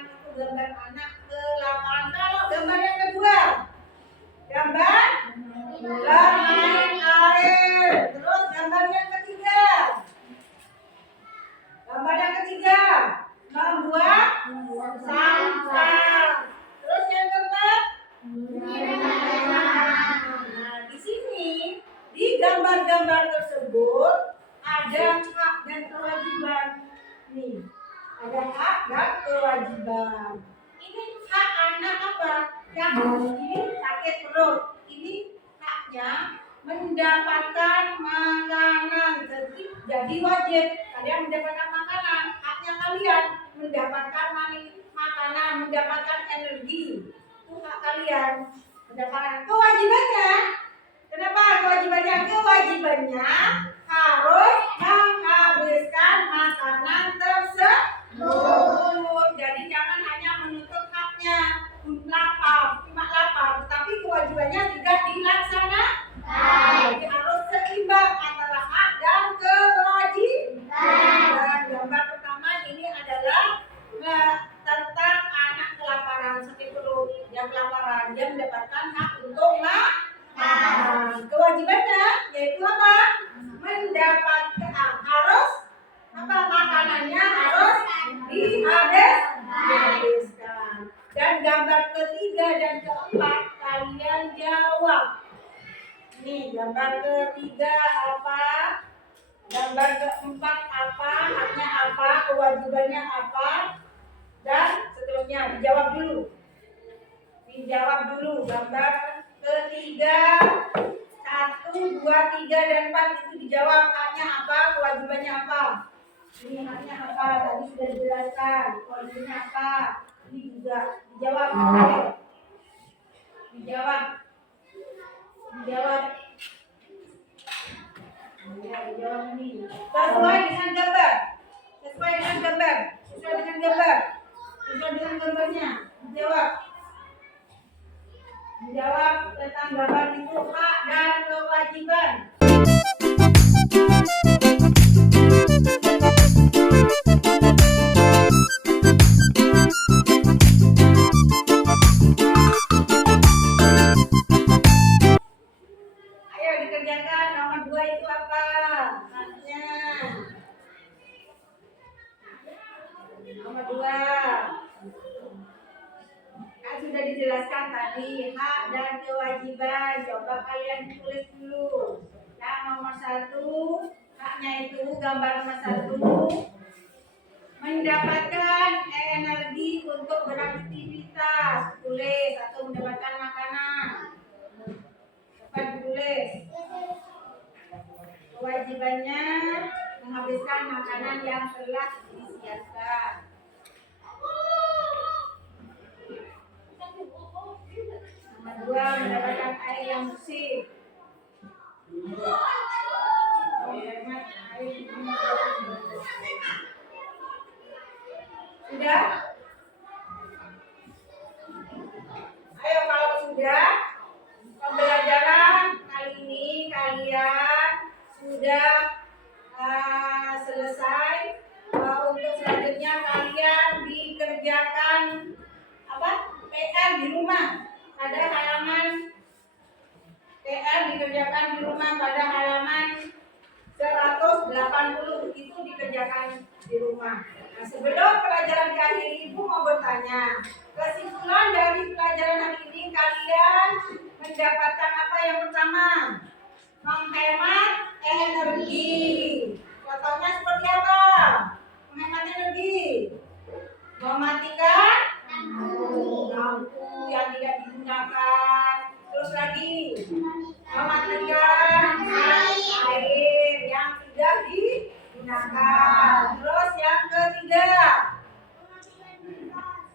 Itu gambar anak kelaparan. Kalau gambar yang kedua, gambar bermain air. Terus gambar yang ketiga. Gambar yang ketiga, membuat sampah. Terus yang keempat, nah di sini di gambar-gambar tersebut ada hak dan kewajiban. Nih, ada hak dan kewajiban. Ini hak anak apa? Yang ini sakit perut. Ini haknya mendapatkan makanan. Jadi wajib kalian mendapatkan makanan. Haknya kalian mendapatkan makanan, mendapatkan energi. Itu hak kalian. Mendapatkan kewajibannya. Kenapa kewajibannya? Kewajibannya harus menghabiskan makanan tersebut. Jadi jangan hanya menuntut haknya, cuma lapar, tetapi kewajibannya tidak dilaksanakan. Jadi harus seimbang antara hak dan kewajiban. Gambar pertama ini adalah tentang anak kelaparan, sakit perut, yang kelaparan, dia mendapatkan hak untuk makan. Kewajibannya yaitu apa? Mendapatkan harus apa? Makanannya harus dihabiskan. Dan gambar ketiga dan keempat kalian jawab. Nih gambar ketiga apa? Gambar keempat apa? Haknya apa? Kewajibannya apa? Dan seterusnya dijawab dulu. Dijawab dulu. Gambar ketiga 1, 2, 3 dan 4 itu dijawab haknya apa? Kewajibannya apa? Ini haknya apa? Tadi sudah dijelaskan. Kewajibannya apa? Ini juga dijawab. Ayo. Dijawab. Dijawab. Ya, dijawab ini. Sesuai dengan gambar. Sesuai dengan gambar. Sesuai dengan gambar. Sesuai dengan gambarnya. Dijawab. Menjawab tentang gambar itu hak dan kewajiban. Ayo dikerjakan. Nomor 2 itu apa? Haknya. Nomor 2. Kan sudah dijelaskan tadi hak dan kewajiban. Coba kalian tulis dulu. Yang nomor 1, haknya itu gambar nomor 1, mendapatkan energi untuk beraktivitas. Tulis atau mendapatkan makanan. Cepat tulis. Kewajibannya menghabiskan makanan yang telah disiapkan. Nomor 2, mendapatkan air yang bersih. Sudah? Ayo kalau sudah, pembelajaran kali ini kalian sudah selesai. Untuk selanjutnya kalian dikerjakan apa? PR di rumah pada halaman PR dikerjakan di rumah pada halaman 180 itu dikerjakan di rumah. Nah, sebelum pelajaran diakhiri, Ibu mau bertanya, kesimpulan dari pelajaran hari ini kalian mendapatkan apa? Yang pertama, menghemat energi. Contohnya seperti apa? Menghemat energi. Mematikan lampu yang tidak digunakan. Terus lagi, mematikan air yang tidak digunakan. Terus yang ketiga,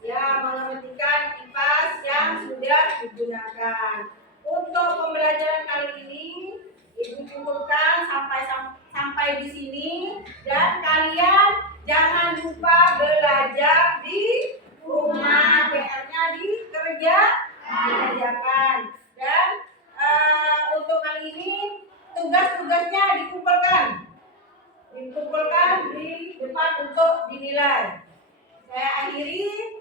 ya mematikan kipas yang sudah digunakan. Untuk pembelajaran kali ini, Ibu cukupkan sampai di sini, dan kalian jangan lupa belajar di rumah. PR-nya dikerjakan. Dan untuk kali ini tugas-tugasnya dikumpulkan di depan untuk dinilai. Saya akhiri.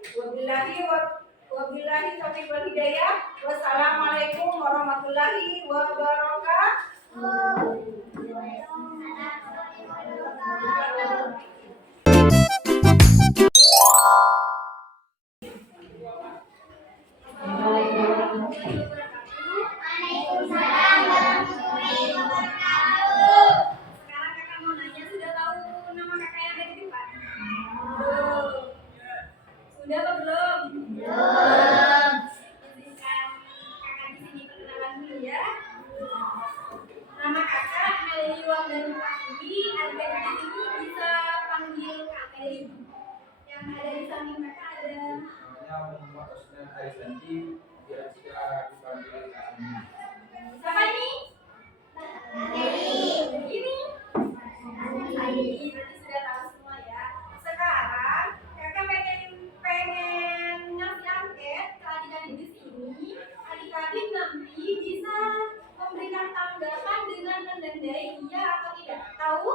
Wabillahi taufiq wal hidayah. Wassalamualaikum warahmatullahi wabarakatuh. Waalaikumsalam warahmatullahi wabarakatuh. Sekarang kakak mau nanya, sudah tahu nama kakak yang ada di depan? Sudah apa belum? Belum. Izinkan kakak di sini perkenalan dulu ya. Nama kakak Melly Wardani Pratiwi. Adik di sini bisa panggil Kak Melly. Yang ada di samping kakak ada Namanya Muhammad Osman Arizanti, biasa dipanggil Kak Ami. siapa ini? Ini. Berarti sudah tahu semua ya. Sekarang kakak pengen ngasih angket ke adik-adik di sini. Adik-adik nanti bisa memberikan tanggapan dengan menandai iya atau tidak. Tahu?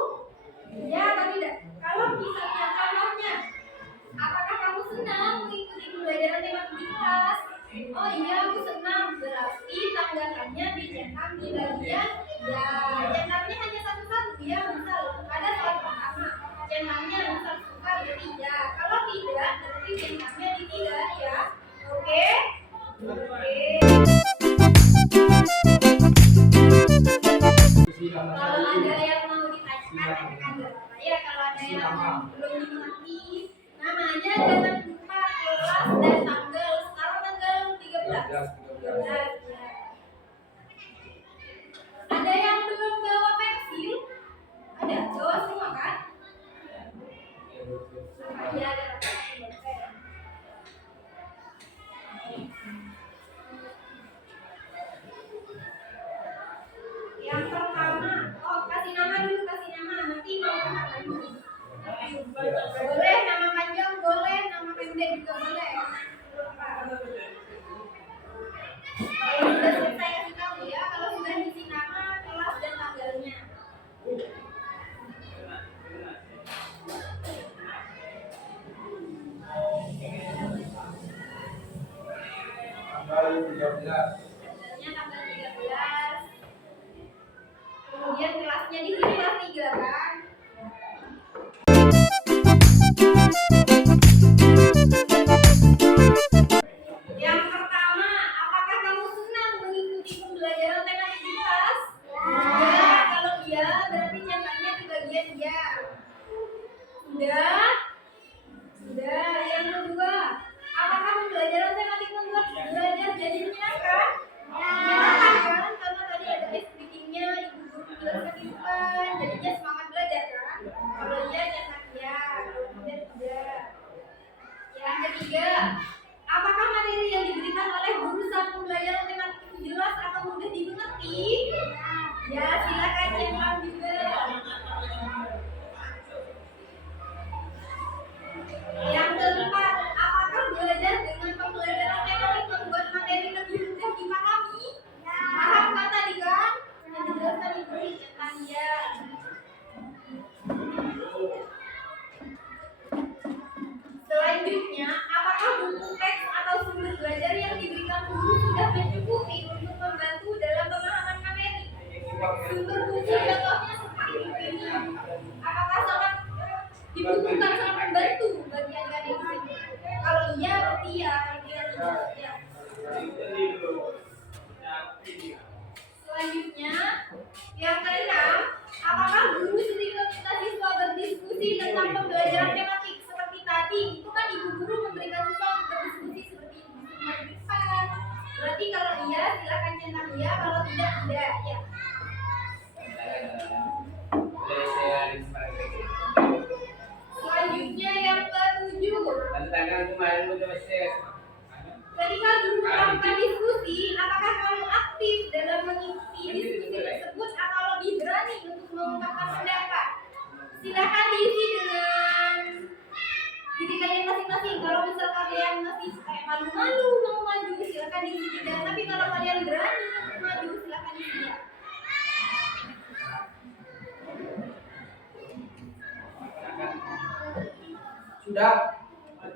Iya atau tidak? Kalau misalnya contohnya, apakah kamu senang mengikuti pembelajaran tema di kelas? Oh iya, aku senang. Berarti tanggapannya dicetak di bagian ya. Cetaknya hanya satu-satu ya. Misal pada soal pertama, cetaknya misal suka berarti ya. Kalau tidak, berarti cetaknya di tidak ya. Oke? Oke. Kalau ada yang mau ditanyakan, ya kalau ada yang belum dimengerti, namanya jangan lupa kelas dan tanggal. Sekarang tanggal 13. Ya. Ada yang belum bawa pensil? Ada, bawa semua kan? Iya, ada rasa dosen. Yang pertama, kasih nama dulu, kasih nama. Nanti mau apa lagi? Boleh nama panjang, boleh nama pendek juga boleh. Kalau sudah selesai kasih tahu ya, kalau sudah isi nama, kelas dan tanggalnya. Tanggal 13. Tanggalnya tanggal 13. Kemudian kelasnya di sini kelas 3 kan? Yang pertama, apakah kamu senang mengikuti pembelajaran tematik di kelas? Ya, kalau iya berarti centangnya di bagian iya. Sudah? Sudah. Yang kedua, apakah pembelajaran tematik membuat belajar jadi menyenangkan? Menyenangkan kan? Karena tadi ada ice breakingnya, ibu guru menjelaskan di depan, jadinya semangat belajar kan? Kalau iya centang iya, kalau tidak tidak. Yang ketiga, apakah materi yang diberikan oleh guru saat pembelajaran tematik itu jelas atau mudah dimengerti? Ya, silakan centang juga. Yang keempat, apakah belajar dengan pembelajaran tematik membuat materi lebih mudah dipahami? Paham kan tadi kan? Yang dijelaskan ibu centang ya. Selanjutnya, apakah buku teks atau sumber belajar yang diberikan guru sudah mencukupi untuk membantu dalam pemahaman materi? Sumber buku contohnya seperti ini. Apakah sangat dibutuhkan, sangat membantu bagi adik-adik di sini? Kalau iya, berarti ya. Ya. Selanjutnya, yang keenam, apakah guru sering meminta siswa berdiskusi tentang pembelajaran tematik seperti tadi? Itu kan ibu guru memberikan siswa berdiskusi seperti itu di depan. Berarti kalau iya, silakan centang iya. Kalau tidak, tidak. Ya. Selanjutnya yang ke-7. Ketika guru melakukan diskusi, apakah kamu aktif dalam mengikuti diskusi tersebut atau lebih berani untuk mengungkapkan pendapat? Silakan diisi dengan diri kalian masing-masing. Kalau misal kalian masih kayak malu-malu mau maju, silakan diisi tidak. Tapi kalau kalian berani untuk maju, silakan diisi ya. Sudah?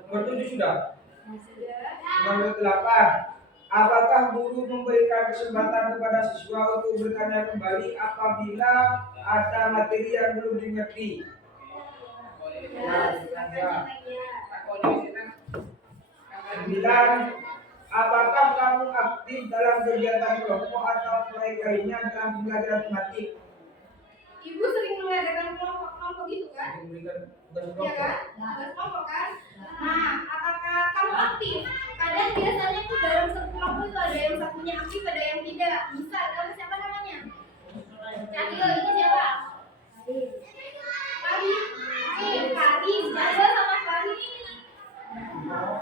Nomor 7 sudah? Sudah. Nomor 8. Apakah guru memberikan kesempatan kepada siswa untuk bertanya kembali apabila ada materi yang belum dimengerti? Ya, silakan centang ya. 9. Apakah kamu aktif dalam kegiatan kelompok atau proyek lainnya dalam pembelajaran tematik? Ibu sering mengadakan kelompok gitu kan? Memberikan tugas Ya kelompok. kan? Tugas kelompok kan? Nah, apakah kamu aktif? Kadang biasanya tuh dalam satu kelompok itu ada yang satunya aktif, ada yang tidak. Bisa, kamu siapa namanya? Cahyo, ini siapa? Farid. Farid, Cahyo sama Farid ini.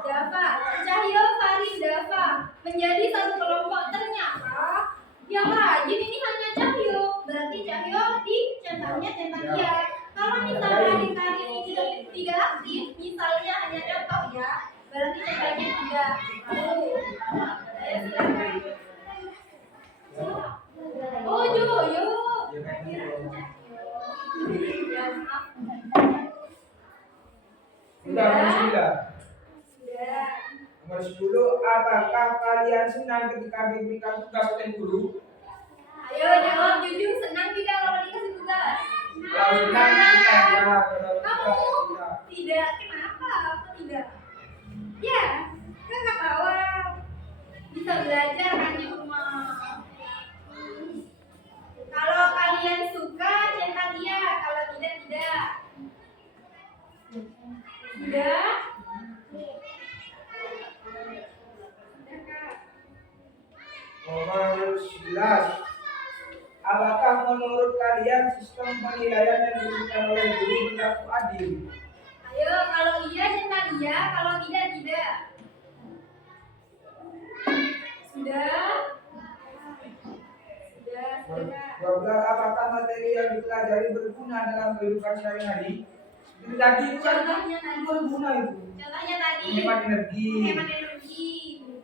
Dava, Cahyo, Farid, Dava menjadi satu kelompok. Ternyata yang rajin ini hanya Cahyo. Berarti Cahyo di centangnya centang iya. Kalau misalnya hari ini tidak aktif, misalnya hanya contoh ya, berarti centangnya tidak. Saya silakan. Oh, Joyo. Ya, maaf. Sudah, nomor 9. Sudah. Nomor 10. Apakah kalian senang ketika diberikan tugas oleh guru? Ayo jawab jujur, senang tidak kalau dikasih tugas? Kalau senang kita ya, kalau Kamu tidak. tidak, kenapa? Aku tidak. Ya, kan nggak tahu. Bisa belajar kan di rumah. Kalau kalian suka, centang iya. Kalau tidak, tidak. Sudah? Sudah, Kak. Nomor 11. Apakah menurut kalian sistem penilaian yang diberikan oleh guru berlaku adil? Ayo, kalau iya materi yang dipelajari berguna dalam kehidupan sehari-hari. Itu tadi itu kan Contohnya tadi. berguna itu. Contohnya tadi. Menghemat energi. Menghemat energi,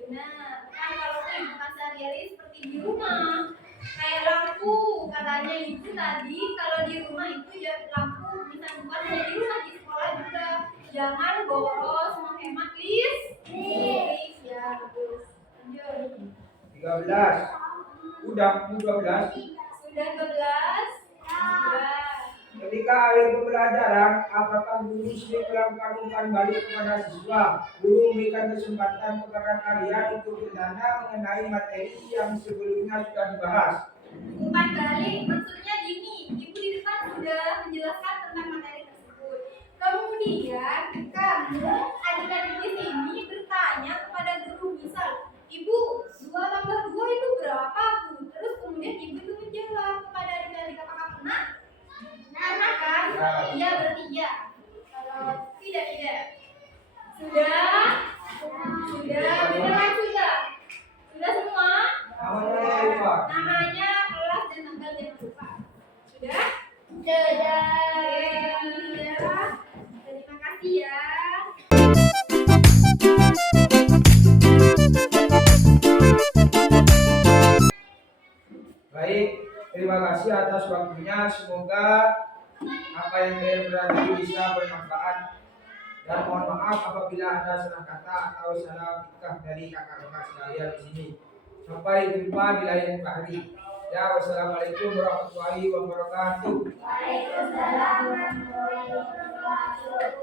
benar. Kan kalau kehidupan sehari-hari seperti di rumah, kayak lampu, katanya itu tadi kalau di rumah itu ya lampu bisa bukan hanya di rumah, di sekolah juga jangan boros, menghemat listrik. Ya bagus. Lanjut. 13. Udah 12. Sudah 12. Sudah. Ketika akhir pembelajaran, apakah guru sering melakukan umpan balik kepada siswa? Guru memberikan kesempatan kepada kalian untuk bertanya mengenai materi yang sebelumnya sudah dibahas. Umpan balik maksudnya gini, ibu di depan sudah menjelaskan tentang materi tersebut. Kemudian kamu adik-adik di sini bertanya kepada guru, misal, ibu 2 tambah 2 itu berapa bu? Terus kemudian ibu itu menjawab kepada adik-adik, apakah pernah? Pernah kan? Iya berarti iya. Kalau tidak. Sudah? Beneran sudah? Sudah semua? Namanya lupa. Namanya, kelas, dan tanggal jangan lupa. Sudah? Sudah. Terima kasih ya. Baik, terima kasih atas waktunya. Semoga apa yang kalian berarti bisa bermanfaat. Dan mohon maaf apabila ada salah kata atau salah fikah dari kakak-kakak sekalian di sini. Sampai jumpa di lain hari. Ya, wassalamualaikum warahmatullahi wabarakatuh. Waalaikumsalam warahmatullahi wabarakatuh.